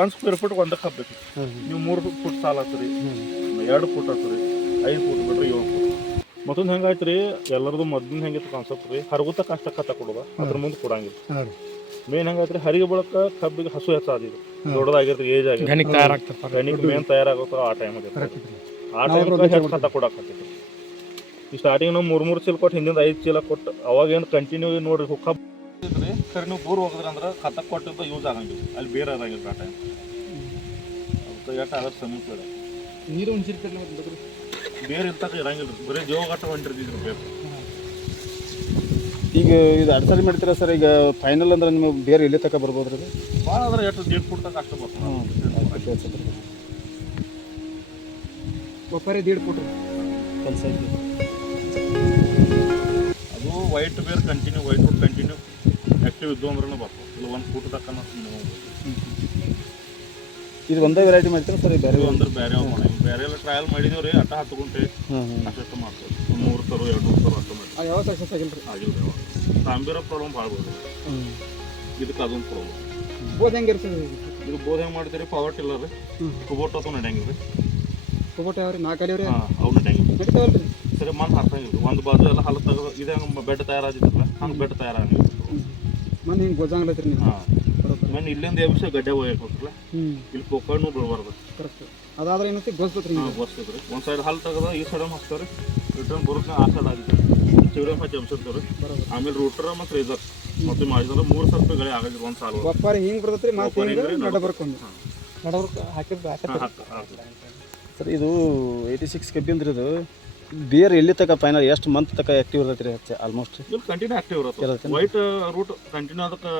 ಒಂದ್ square foot ಒಂದಕ್ಕೆ ಹಾಕ್ಬೇಕು. ನೀವು ಮೂರು ಫುಟ್ ಸಾಲ ಆಗ್ತದೆ ಎರಡು ಫುಟ್ ಆಗ್ತದೆ ಐದು ಫುಟ್ ಬಿಟ್ರೆ ಏಳು ಫುಟ್ ಮತ್ತೊಂದು ಹೆಂಗಾಯ್ತು ರೀ ಎಲ್ಲರದು ಮೊದ್ಲಿನ ಹೆಂಗಿತ್ತು ಕಾನ್ಸೆಪ್ಟ್ ರೀ? ಹರಗುತ್ತ ಕಷ್ಟ ಕತ್ತ ಕೊಡುವ. ಅದ್ರ ಮುಂದೆ ಕೊಡಂಗಿಲ್ಲ. ಮೇನ್ ಹೆಂಗಾಯ್ತು ರೀ ಹರಿಗೆ ಬಳಕ ಕಬ್ಬಿಗೆ ಹಸು ಹೆಚ್ಚಾದಿದ್ದು ದೊಡ್ಡದಾಗಿರ್ತದೆ ಏಜ್ ಆಗಿರ್ತದೆ ಗಣಿಕ್ ಗಣಿಕ್ ಮೇನ್ ತಯಾರಾಗುತ್ತೆ ಆ ಟೈಮ್ ಆಗೈತೆ ಆ ಟೈಮ್ ಹೆಚ್ಚು ಕತ್ತ ಕೊಡಕ್ಕೆ ಈ ಸ್ಟಾರ್ಟಿಂಗ್ ನಾವು ಮೂರು ಮೂರು ಚೀಲ ಕೊಟ್ಟು ಹಿಂದಿಂದ ಐದು ಚೀಲ ಕೊಟ್ಟು ಅವಾಗ ಏನು ಕಂಟಿನ್ಯೂ ನೋಡ್ರಿ ಹುಕ್ಕ ಖರೆ ನೀವು ಹೋಗಿದ್ರೆ ಹೋಗಿದ್ರ ಅಂದ್ರೆ ಕತ್ತ ಕೊಟ್ಟಿದ್ದು ಯೂಸ್ ಆಗಂಗಿಲ್ಲ. ಅಲ್ಲಿ ಬೇರೆ ಇರಂಗಿಲ್ಲ ಆ ಟೈಮ್ ಅದಕ್ಕೆ ಎಷ್ಟು ಆಗತ್ತೆ ಸಮೀಪ ಇದೆ. ನೀರು ಉಣ್ಸಿರ್ತೀರಿ ಮತ್ತೆ ಬೇರೆ ಇರ್ತಕ್ಕ ಇರಂಗಿಲ್ಲ ರೀ. ಬರೀ ಜೀವ ಗಟ್ಟ ಹೊಂಟಿರ್ತಿದ್ರು ಬೇರೆ. ಈಗ ಇದು ಸಲ ಮಾಡ್ತೀರಾ ಸರ್? ಈಗ ಫೈನಲ್ ಅಂದ್ರೆ ನಿಮಗೆ ಬೇರೆ ಎಲ್ಲಿ ತಕ ಬರ್ಬೋದು ರೀ ಭಾಳ ಅಂದ್ರೆ ಎಷ್ಟು ಡೇಟ್ ಕೊಡ್ತಕ್ಕ ಅಷ್ಟು ಬರ್ತದೆ ಒಬ್ಬರೇ ದೀಡ್ ಫುಟ್ ಕೆಲಸ ಅದು ವೈಟ್ ಬೇರೆ continue white food continue active ಇದ್ದು ಅಂದ್ರೂ ಬರ್ತದೆ ಇಲ್ಲ ಒಂದು ಫೂಟ್ ತಕ್ಕ ಇದು ಒಂದೇ ವೆರೈಟಿ ಮಾಡ್ತೀರಾ ಸರ್ ಬೇರೆ ಬೇರೆ ಅಂದ್ರೆ ಬೇರೆ ಮಾಡಿ. ಬೇರೆ ಎಲ್ಲ ಟ್ರಯಲ್ ಮಾಡಿದೀವಿ ರೀ ಅಟ್ಟ ಹತ್ತು ಗುಂಟೆ ಅಷ್ಟು ಮಾಡ್ತೇವೆ ಒಂದು ಮೂರು ತರು ಎರಡು ಮೂರು ತರು ಅಷ್ಟು ಮಾಡಿ ಯಾವ ಸಕ್ಸಸ್ ಆಗಿಲ್ಲ ರೀ ಆಗಿಲ್ಲ ರೀ ತಾಂಬೀರ ಪ್ರಾಬ್ಲಮ್ ಭಾಳ ಬರ್ತದೆ. ಇದಕ್ಕೆ ಅದೊಂದು ಪ್ರಾಬ್ಲಮ್ ಬೋದ್ ಹೆಂಗೆ ಇರ್ತದೆ ಇದು? ಬೋಧ ಹೆಂಗೆ ಮಾಡ್ತೀರಿ ಪವರ್ ಟಿಲ್ಲರ್ ರೀ. ಕುಬೋಟ್ ಅಥವಾ ನಡೆಯಂಗಿಲ್ಲ ರೀ ಕೊಬೋಟ ಯಾವ ರೀ. ನಾಲ್ಕು ಅಲ್ಲಿವ್ರಿ ಹಾಂ ಅವು ನಡೆಯಂಗಿಲ್ಲ. ನಡೀತಾವಲ್ಲ ರೀ ಸರಿ ಮಣ್ಣು ಹಾಕಂಗಿಲ್ಲ ಒಂದು ಬಾಜು ಎಲ್ಲ ಹಲ್ಲ ತೆಗೆದು ಇದೇ ಹೆಂಗೆ ಬೆಡ್ ತಯಾರಾಗಿತ್ತಲ್ಲ ಹಂಗೆ ಬೆಡ್ ತಯಾರಾಗಿಲ್ಲ ಮನೆ ಹಿಂಗೆ ಗೊತ್ತಾಗ್ಲತ್ರಿ ನೀವು. ಹಾಂ. ಮಣ್ಣು ಇಲ್ಲಿಂದ ಎಬ್ಬಿಸಿ ಗಡ್ಡೆ ಒಯ್ಯಕ್ಕೆ ಹೋಗ್ತಿಲ್ಲ. ಹ್ಞೂ ಇಲ್ಲಿ ಕೊಕ್ಕಣ್ಣು ಬೀಳ್ಬಾರ್ದು ಕರೆಕ್ಟ್ ಅದಾದ್ರೆ ಏನಂತ? ಗೊತ್ತೈತ್ರಿ ಹಾಂ ನೀವು ಬಸ್ತದೆ ರೀ ಒಂದು ಸೈಡ್ ಹಾಲು ತೆಗೆದ ಈ ಸೈಡ್ ಹಾಕ್ತಾರೆ ರಿಟರ್ನ್ ಬರುತ್ತೆ ಆ ಸೈಡ್ ಆಗಿದೆ ಚಿವರೆ ಹಚ್ಚಿ ಎಬ್ಸಿರ್ತಾರೆ ಆಮೇಲೆ ರೂಟರ್ ಮತ್ತು ರೇಸರ್ ಮತ್ತೆ ಮಾಡಿದ್ರೆ ಮೂರು ಸಾವಿರ ರೂಪಾಯಿ ಆಗಿದ್ರು ಒಂದು ಸಾಲ ಒಪ್ಪಾರಿ ಹಿಂಗೆ ಬರ್ತೈತ್ರಿ ಮತ್ತೆ ಒಪ್ಪಾರಿ ಹಿಂಗೆ ನಡ ಬರ್ಕೊಂಡು. ನಡವರ್ಕ ಹಾಕಿದ್ರೆ ಹಾಂ ಹಾಕ್ ಹಾಕ್ ಸರ್ ಇದು ಏಯ್ಟಿ ಸಿಕ್ಸ್ ಕಬ್ಬಿಂದ್ರಿ ಇದು. ಬೇರೆ ಎಲ್ಲಿ ತನಕ ಫೈನಲ್ ಎಷ್ಟು ಮಂತ್ ತನಕ ಆಕ್ಟಿವ್ ಇರತ್ತೆ ರೀ ಹೆಚ್ಚು ಆಲ್ಮೋಸ್ಟ್ ಇಲ್ಲಿ ಕಂಟಿನ್ಯೂ ಆಕ್ಟಿವ್ ಇರುತ್ತೆ ಇರುತ್ತೆ. ವೈಟ್ ರೂಟ್ ಕಂಟಿನ್ಯೂ ಅದಕ್ಕೆ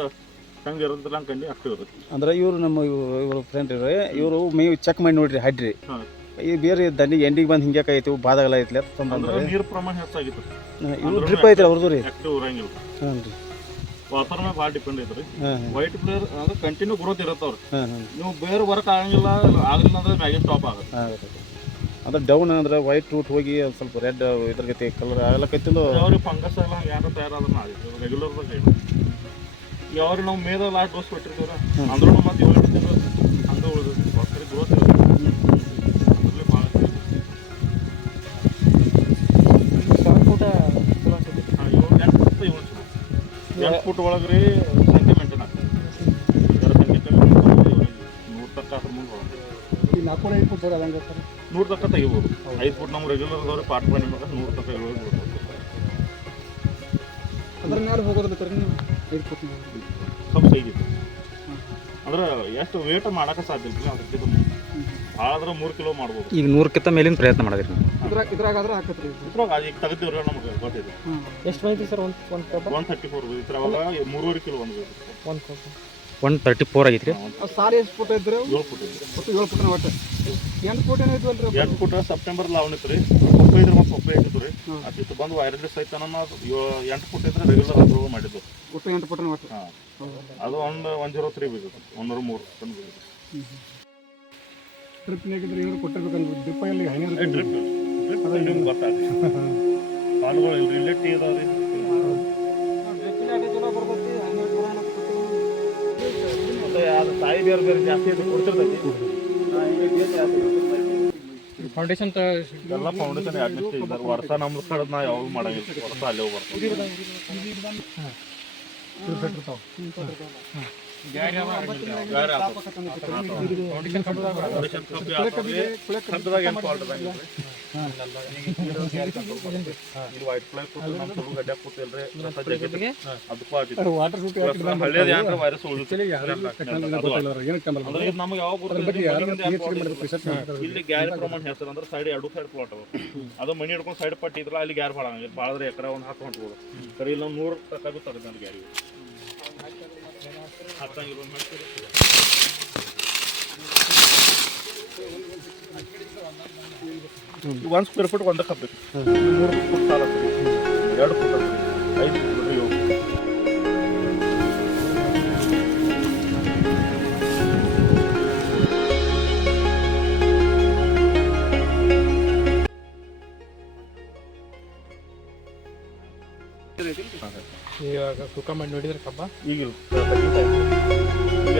ಹಂಗೆ ಇರೋದಿಲ್ಲ ಕಂಟಿನ್ಯೂ ಆಕ್ಟಿವ್ ಇರುತ್ತೆ. ಅಂದ್ರೆ ಇವರು ನಮ್ಮ ಇವರು ಫ್ರೆಂಡ್ ಇವ್ರಿ ಇವರು ಮೇ ಚೆಕ್ ಮಾಡಿ ನೋಡ್ರಿ ಹಡ್ರಿ ಹಾಂ. ಈ ಬೇರೆ ದಂಡಿ ಎಂಡಿಗೆ ಬಂದು ಹಿಂಗೆ ಐತಿ ಬಾದಾಗಲ್ಲ ಐತ್ಲಿ ಅಂತ ಅಂದ್ರೆ ತಂದ್ರೆ ನೀರು ಪ್ರಮಾಣ ಹೆಚ್ಚಾಗಿತ್ತು ಇವರು ಡ್ರಿಪ್ ಐತ್ರಿ ಅವ್ರದ್ದು ರೀ? ಆಕ್ಟಿವ್ ಇರಂಗಿಲ್ಲ. ಹಾಂ ರೀ. ವಾತಾವರಣ ಭಾಳ ಡಿಪೆಂಡ್ ಐತ್ರಿ. ಹಾಂ ವೈಟ್ ಪ್ಲೇಯರ್ ಅಂದ್ರೆ ಕಂಟಿನ್ಯೂ ಗ್ರೋತ್ ಇರತ್ತವ್ರಿ ಹಾಂ ಹಾಂ. ನೀವು ಬೇರೆ ವರ್ಕ್ ಆಗಂಗಿಲ್ಲ ಆಗಲಿಲ್ಲ ಅಂದ್ರೆ ಮ್ಯಾಗಿನ ಸ್ಟಾಪ್ ಆಗುತ್ತೆ. ಆಗುತ್ತೆ. ಅಂದ್ರೆ ಡೌನ್ ಅಂದ್ರೆ ವೈಟ್ ರೂಟ್ ಹೋಗಿ ಒಂದ್ ಸ್ವಲ್ಪ ರೆಡ್ ಇದ್ರ ಗತಿ ಕಲರ್ ಕತ್ತಿಂದು ಅವ್ರಿಗೆ ಫಂಗಸ್ ಎಲ್ಲ ಯಾರು ತಯಾರಾದ್ರೆ ಆಗಿತ್ತು ರೆಗ್ಯುಲರ್ ಯಾವ್ರಿ ನಾವು ಮೇದ ಲಾಸ್ಟ್ ಡೋಸ್ ಕೊಟ್ಟಿರ್ತೀವ್ರ ಅಂದ್ರೂ ಮತ್ತೆ ಏಳು ತಿಂಗಳು ಹಂಗೆ ಸರಿ ಗ್ರೋತ್ ಇರುತ್ತೆ. ಅದ್ರಲ್ಲಿ ಭಾಳ ಊಟ ಚಲೋ ಅನ್ಸುತ್ತೆ. ಹಾಂ ಏಳು ಎಂಟು ಫುಟ್ ಏಳು ಚಲೋ. ಎಂಟು ಫುಟ್ ಒಳಗೆ ರೀ ಸಂಖ್ಯೆ ಮೇಂಟೈನ್ ಆಗ್ತದೆ ಇದರ ಸಂಖ್ಯೆ ನೂರು ತಕ್ಕ ಮುಂದೆ ಈ ನಾಲ್ಕು ಐದು ಫುಟ್ ಅದಂಗೆ ಸರ್. ನೂರು ತಕ್ಕ ತೆಗಿಬೋದು. ಐದು ಫುಟ್ ನಮ್ಮ ರೆಗ್ಯುಲರ್ ಅದಾವ್ರಿ ಪಾರ್ಟ್ ಮಾಡಿ ಮಗ ನೂರು ತಕ್ಕ ಇಳಿದು ಅದ್ರ ಮೇಲೆ ಹೋಗೋದಿಲ್ಲ ಸರ್ ನೀವು ಐದು ಫುಟ್ ಸ್ವಲ್ಪ ಸೈಜಿತ್ತು ಅಂದ್ರೆ ಎಷ್ಟು ವೇಟ್ ಮಾಡಕ್ಕೆ ಸಾಧ್ಯ ಇಲ್ಲ ಅದಕ್ಕಿಂತ ಭಾಳ ಅಂದ್ರೆ ಮೂರು ಕಿಲೋ ಮಾಡ್ಬೋದು. ಈಗ ನೂರಕ್ಕಿಂತ ಮೇಲಿನ ಪ್ರಯತ್ನ ಮಾಡಿದ್ರಿ ನೀವು? ಇದ್ರಾಗ ಇದ್ರಾಗಾದ್ರೆ ಹಾಕತ್ರಿ ಇದ್ರಾಗ ಈಗ ತೆಗೆದಿವ್ರಿ ನಮಗೆ ಗೊತ್ತಿದೆ. ಎಷ್ಟು ಬಂದಿದೆ ಸರ್ ಒಂದು ಒನ್ ಥರ್ಟಿ ಫೋರ್ ಇದ್ರಾಗ ಮೂರುವರೆ ಕಿಲೋ ಒಂದು ಒಂದು ಒನ್ ತರ್ಟಿ ಫೋರ್ ಆಗೈತೆ ರೀ ಸಾರಿ ಎಷ್ಟು ಫೋಟೋ ಇದ್ರೆ ಏಳು ಫೋಟೋ ಒಟ್ಟು ಏಳು ಒಟ್ಟು. ಎಂಟು ಫುಟ್ ಏನೋ ಇದ್ವಲ್ರಿ ಅವು? ಎಂಟು ಫುಟ್ ಸೆಪ್ಟೆಂಬರ್ ಲಾವಣಿತ್ತು ಇತ್ತು ರೀ ಒಪ್ಪ ಇದ್ರೆ ಮತ್ತೆ ಒಪ್ಪ ಇತ್ತು ರೀ. ಅದಿತ್ತು ಬಂದು ವೈರಲ್ ಸಹಿತ ಅನ್ನೋ ಎಂಟು ಫುಟ್ ಇದ್ರೆ ರೆಗ್ಯುಲರ್ ಅಪ್ರೂವ್ ಮಾಡಿದ್ದು. ಒಟ್ಟು ಎಂಟು ಫುಟ್ನ ಒಟ್ಟು. ಹಾಂ. ಅದು ಒಂದು ಒನ್ ಜೀರೋ ತ್ರೀ ಬೀಜ ಒಂದೂರ ಮೂರು ಟನ್ ಇವ್ರು ಕೊಟ್ಟಿರ್ಬೇಕಂದ್ರೆ ಹೈನರ್ ಡ್ರಿಪ್ ಡ್ರಿಪ್ ನಿಮ್ಗೆ ಗೊತ್ತಾಗ್ತದೆ ಕಾಲುಗಳು ಇಲ್ರಿ ಇಲ್ಲೇ ಟೀ ಅದಾವ ರೀ ತಾಯಿ ಬೇರೆ ಬೇರೆ ಜಾಸ್ತಿ ಅದು ಕೊಡ್ತಿರ್ತೈತಿ ಫೌಂಡೇಶನ್ ಎಲ್ಲ ಫೌಂಡೇಶನ್ ಎರಡನೇ ಸ್ಟೇಜ್ ಇದ್ದಾರೆ ವರ್ಷ ನಮ್ದು ಕಡೆದು ನಾ ಯಾವಾಗ ಮಾಡಂಗಿಲ್ಲ ವರ್ಷ ಅಲ್ಲೇ ಹೋಗ್ಬರ್ತದೆ ಅಂದ್ರೆ? ಇಲ್ಲಿ ಗ್ಯಾರಿ ಪ್ರಮಾಣ ಹೆಸರು ಅಂದ್ರೆ ಸೈಡ್ ಎರಡು ಸೈಡ್ ಪ್ಲಾಟ್ ಅವ ಅದು ಮನಿ ಹಿಡ್ಕೊಂಡು ಸೈಡ್ ಪಟ್ಟಿದ್ರ ಅಲ್ಲಿ ಗ್ಯಾರ್ ಭಾಳ ಭಾಳ ಭಾಳದ್ರೆ ಎಕರೆ ಒಂದು ಹತ್ತು ಹೊಂಟ್ಬೋದು ಸರಿ ಇಲ್ಲ ನೂರು ತಕ್ಕ ಬಿ ತೆಗೆದ ಗ್ಯಾರಿ ಹತ್ತಂಗಿಲ್ಲ ಒಂದು ಮಾಡ್ತೀರಿ? ಒಂದು ಸ್ಕ್ವೇರ್ ಫುಟ್ ಒಂದಕ್ಕೆ ಹಾಕ್ಬೇಕು ಮೂರು ಫುಟ್ ಸಾಲ ಎರಡು ಫುಟ್ ಐದು ಫುಟ್ ಏಳು ಇವಾಗ ಸುಖ ಮಾಡಿ ನೋಡಿದ್ರೆ ಕಬ್ಬ? ಈಗ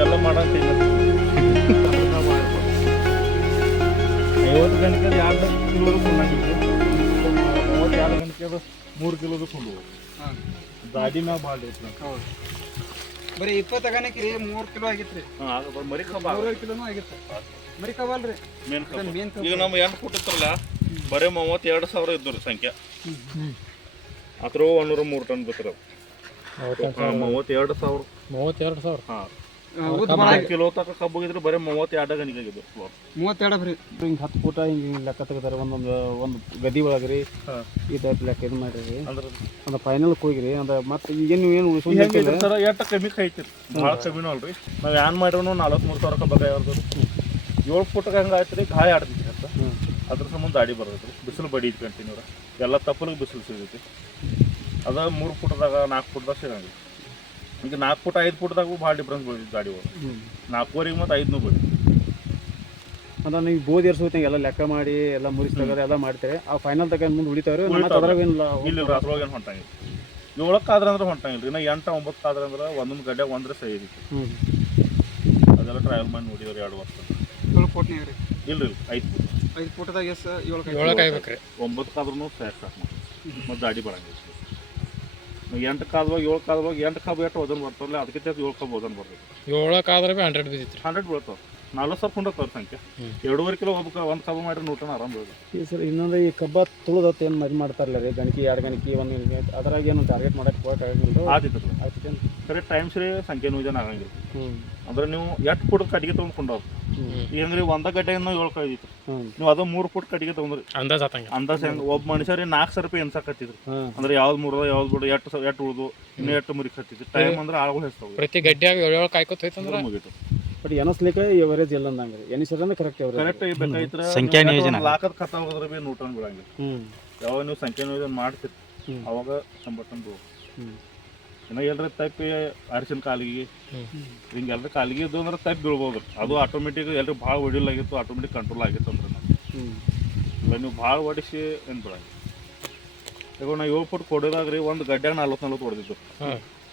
ಇಲ್ಲ. ಮಾಡೋಕೆ ಮಾಡೋಂತ ಐವತ್ತು ಗಂಟೆ ಎರಡು ಕಿಲೋದು ಕೊಂಡಂಗಿಲ್ಲ ಮೂವತ್ತೆರಡು ಗಂಟೆ ಅದು ಮೂರು ಕಿಲೋದು ಕೊಂಡು ದಾಡಿ ಮ್ಯಾಗ ಭಾಳ ಐತಿ ಹೌದು. ಬರೀ ಇಪ್ಪತ್ತು ತಗನಕ್ರಿ ಮೂರು ಕಿಲೋ ಆಗಿತ್ರಿ ಹಾಂ ಮರಿ ಕಬ್ಬ. ಮೂರುವರೆ ಕಿಲೋನು ಆಗಿತ್ತು. ಮರಿ ರೀ. ಮೇನ್ ಕಬ್ಬ. ಮೇನ್ ಈಗ ನಮ್ಮ ಎಂಟು ಕೊಟ್ಟಿರ್ತಾರಲ್ಲ ಬರೀ ಮೂವತ್ತೆರಡು ಸಾವಿರ ಇದ್ದು ರೀ ಸಂಖ್ಯೆ. ಅದ್ರ ಒಂದೂರ ಮೂರು ಟನ್ ಬೇಕ್ರಿ ಅದು ಮೂವತ್ತೆರಡು ಸಾವಿರ. ಮೂವತ್ತೆರಡು ಸಾವಿರ. ಹಾಂ. ಕಿಲೋ ತನಕ ಕಬ್ಬು ಇದ್ರೆ ಬರೀ ಮೂವತ್ತೆರಡು ಗಣಿಗೆ ಆಗಿದೆ ಮೂವತ್ತೆರಡು ಬರೀ ಹಿಂಗೆ ಹತ್ತು ಫೂಟ ಹಿಂಗೆ ಲೆಕ್ಕ ತೆಗಿತಾರೆ ಒಂದೊಂದು ಒಂದು ಗದಿ ಒಳಗೆ ರೀ ಈ ಟೈಪ್ ಲೆಕ್ಕ ಇದು ಮಾಡಿರಿ. ಅಂದ್ರೆ ಅಂದ್ರೆ ಫೈನಲ್ಗೆ ಹೋಗಿರಿ ಅಂದ್ರೆ ಮತ್ತೆ ಈಗೇನು ಏನು ಹೆಂಗೆ ಉಳಿಸೋದಿಲ್ಲ ಸರ್ ಎಷ್ಟು ಕಮ್ಮಿ ಭಾಳ ಕಮ್ಮಿನೂ ಅಲ್ರಿ. ನಾವು ಏನ್ ಮಾಡಿದ್ರು ಮೂರು ಸಾವಿರ ಕಬ್ಬ ಏಳು ಫುಟ್ಗೆ ಹಂಗೆ ಆಯ್ತು ರೀ ಗಾಯ ಆಡ್ತೈತಿ ಅಂತ. ಅದ್ರ ಸಂಬಂಧ ದಾಡಿ ಬರ್ತೈತಿ ಬಿಸಿಲು ಬಡಿ ಕಂಟಿನ್ಯೂ ಎಲ್ಲ ತಪ್ಪಲಿಗೆ ಬಿಸಿಲು ಸಿಗೈತಿ ಅದ ಮೂರು ಫುಟ್ದಾಗ ನಾಲ್ಕು ಫುಟ್ದಾಗ ಸಿಗಂಗಿಲ್ಲ. ಈಗ ನಾಲ್ಕು ಫುಟ್ ಐದು ಫುಟ್ದಾಗೂ ಭಾಳ ಡಿಫ್ರೆನ್ಸ್ ಬೀಳ್ತಿತ್ತು ಗಾಡಿ ಒಳಗೆ ಹ್ಞೂ ನಾಲ್ಕೂವರೆಗೆ ಮತ್ತು ಐದುನೂ ಬೀಳ್ತಿತ್ತು ಅಂದ್ರೆ ನೀವು ಬೋಧಿ ಏರ್ಸೋತಂಗೆ ಎಲ್ಲ ಲೆಕ್ಕ ಮಾಡಿ ಎಲ್ಲ ಮುರಿಸ್ ತೆಗೆದು ಎಲ್ಲ ಮಾಡ್ತಾರೆ. ಆ ಫೈನಲ್ ತಗೊಂಡು ಮುಂದೆ ಉಳಿತಾವ್ರಿ ಮತ್ತೆ ಉಳಿತಾವ್ರಿ. ಅದ್ರಾಗ ಏನಿಲ್ಲ ಅಂದ್ರೆ ಅದ್ರೊಳಗೆ ಏನು ಹೊಂಟಂಗಿಲ್ಲ. ಏಳಕ್ಕಾದ್ರೆ ಅಂದ್ರೆ ಹೊಂಟಂಗಿಲ್ಲ. ಇನ್ನು ಎಂಟು ಒಂಬತ್ತು ಆದ್ರೆ ಅಂದ್ರೆ ಒಂದೊಂದು ಗಡ್ಡೆ ಒಂದ್ರೆ ಸರಿ ಇತ್ತು ಹ್ಞೂ ಅದೆಲ್ಲ ಟ್ರಾವೆಲ್ ಮಾಡಿ ನೋಡಿವ್ರಿ ಎರಡು ವರ್ಷ. ಏಳು ಫೋಟ್ನಾಗ ರೀ ಇಲ್ಲ ಇಲ್ಲ ಐದು ಫುಟ್ ಐದು ಫೋಟೋದಾಗ ಎಷ್ಟು ಏಳು ಏಳಕ್ಕೆ ಒಂಬತ್ತು ಆದ್ರೂ ಸ್ಯಾಕ್ ಸ್ಟಾರ್ಟ್ ಮಾಡಿ ಮತ್ತು ಗಾಡಿ ಬರಂಗಿಲ್ಲ. ಎಂಟು ಕಾದ್ವಾಗ ಏಳು ಕಾದ್ವಾಗ ಎಂಟು ಕಬ್ಬು ಎಷ್ಟು ವಜನ್ ಬರ್ತಾರಲ್ಲ ಅದಕ್ಕೆ ಏಳು ಕಬ್ಬು ವಜನ್ ಬರ್ತದೆ. ಏಳಕ್ಕಾದ್ರೆ ಭೀ ಹಂಡ್ರೆಡ್ ಬಿದ್ದಿತ್ರಿ ಹಂಡ್ರೆಡ್ ಬೀಳ್ತಾವ ನಲ್ವತ್ತು ಸಾವಿರ ಕುಂಡ ತೋರ್ ಸಂಖ್ಯೆ. ಎರಡೂವರೆ ಕಿಲೋ ಒಬ್ಬಕ್ಕೆ ಒಂದು ಕಬ್ಬು ಮಾಡಿದ್ರೆ ನೂಟನ ಆರಾಮ್ ಬೀಳ್ತದೆ. ಈ ಸರ್ ಇನ್ನೊಂದು ಈ ಕಬ್ಬ ತುಳಿದತ್ತು ಏನು ಇದು ಮಾಡ್ತಾರಲ್ಲ ರೀ? ಗಣಕಿ ಎರಡು ಗಣಕಿ ಒಂದು ಗಣಕಿ ಅದ್ರಾಗ ಏನು ಟಾರ್ಗೆಟ್ ಮಾಡಕ್ಕೆ ಆಗಿಲ್ಲ ಆದಿತ್ತು ಆಯ್ತು ಸರಿ ಟೈಮ್ ಸರಿ ಸಂಖ್ಯೆ ನೂಜನ ಆಗಂಗಿಲ್ಲ. ಅಂದ್ರೆ ನೀವು ಎಷ್ಟು ಫುಟ್ ಕಟ್ಟಿಗೆ ತೊಗೊಂಡ್ ಕೊಂಡವ್ರು ಹ್ಞೂ ಈಗ ಹೆಂಗ್ರಿ ಒಂದ ಗಡ್ಡೆಯಿಂದ ಏಳು ಕೈದಿತ್ತು ನೀವು ಅದು ಮೂರು ಫುಟ್ ಕಟ್ಟಿಗೆ ತೊಗೊಂಡ್ರಿ. ಅಂದಾಜ್ ಅಂದಾಜ್ ಹೆಂಗ್? ಒಬ್ಬ ಮನುಷ್ಯರಿ ನಾಲ್ಕು ಸಾವಿರ ರೂಪಾಯಿ ಎನ್ಸಕತ್ತಿದ್ರು ಅಂದ್ರೆ ಯಾವ್ದು ಮುರಿದ ಯಾವ್ದು ಬಿಡು ಎಟ್ಟು ಎಟ್ಟು ಉಳಿದು ಇನ್ನು ಎಟ್ಟು ಮುರಿ ಕತ್ತಿದ್ರು ಟೈಮ್ ಅಂದ್ರೆ ಆಳುಗಳು ಹೆಸ್ತಾವ ಪ್ರತಿ ಗಡ್ಡ್ಯಾಗ ಏಳು ಏಳು ಕಾಯ್ಕೋತ ಮುಗೀತು. ಬಟ್ ಎನಸ್ಲಿಕ್ಕೆ ಎವರೇಜ್ ಇಲ್ಲ ಅಂದಂಗೆ ಎನಿಸಿದ್ರೆ ಕರೆಕ್ಟ್ ಎವರೇಜ್ ಕರೆಕ್ಟ್ ಬೇಕಾಯ್ತ್ರ ಸಂಖ್ಯಾ ನಿಯೋಜನೆ. ಲಾಕದ ಖಾತಾ ಹೋದ್ರೆ ಬಿ ನೂರ ಟನ್ ಬಿಡಂಗಿಲ್ಲ. ಹ್ಞೂ ಯಾವಾಗ ನೀವು ಸಂಖ್ಯಾ ನಿಯೋಜನೆ ಮಾಡ್ತೀರಿ ಅವಾಗ ಹ್ಞೂ ಇನ್ನು ಎಲ್ಲರ ತಪ್ಪಿ ಅರಿಶಿನ ಕಾಲಿಗೆ ಹ್ಮ್. ಹಿಂಗೆ ಎಲ್ಲರ ಕಾಲಿಗೆ ಇದ್ದು ಅಂದ್ರೆ ತಪ್ಪಿ ಬೀಳ್ಬೋದು. ಅದು ಆಟೋಮೆಟಿಕ್ ಎಲ್ರು ಭಾಳ ಹೊಡಿಲಾಗಿತ್ತು ಆಟೋಮೆಟಿಕ್ ಕಂಟ್ರೋಲ್ ಆಗಿತ್ತು ಅಂದ್ರೆ ಇಲ್ಲ ನೀವು ಭಾಳ ಹೊಡಿಸಿ ಏನು ಬಿಡಂಗಿಲ್ಲ. ಈಗ ನಾವು ಏಳು ಫುಟ್ ಕೊಡೋದಾಗ ರೀ ಒಂದು ಗಡ್ಡ್ಯಾಗ ನಲ್ವತ್ತು ನಲ್ವತ್ತು ಹೊಡೆದಿದ್ದು.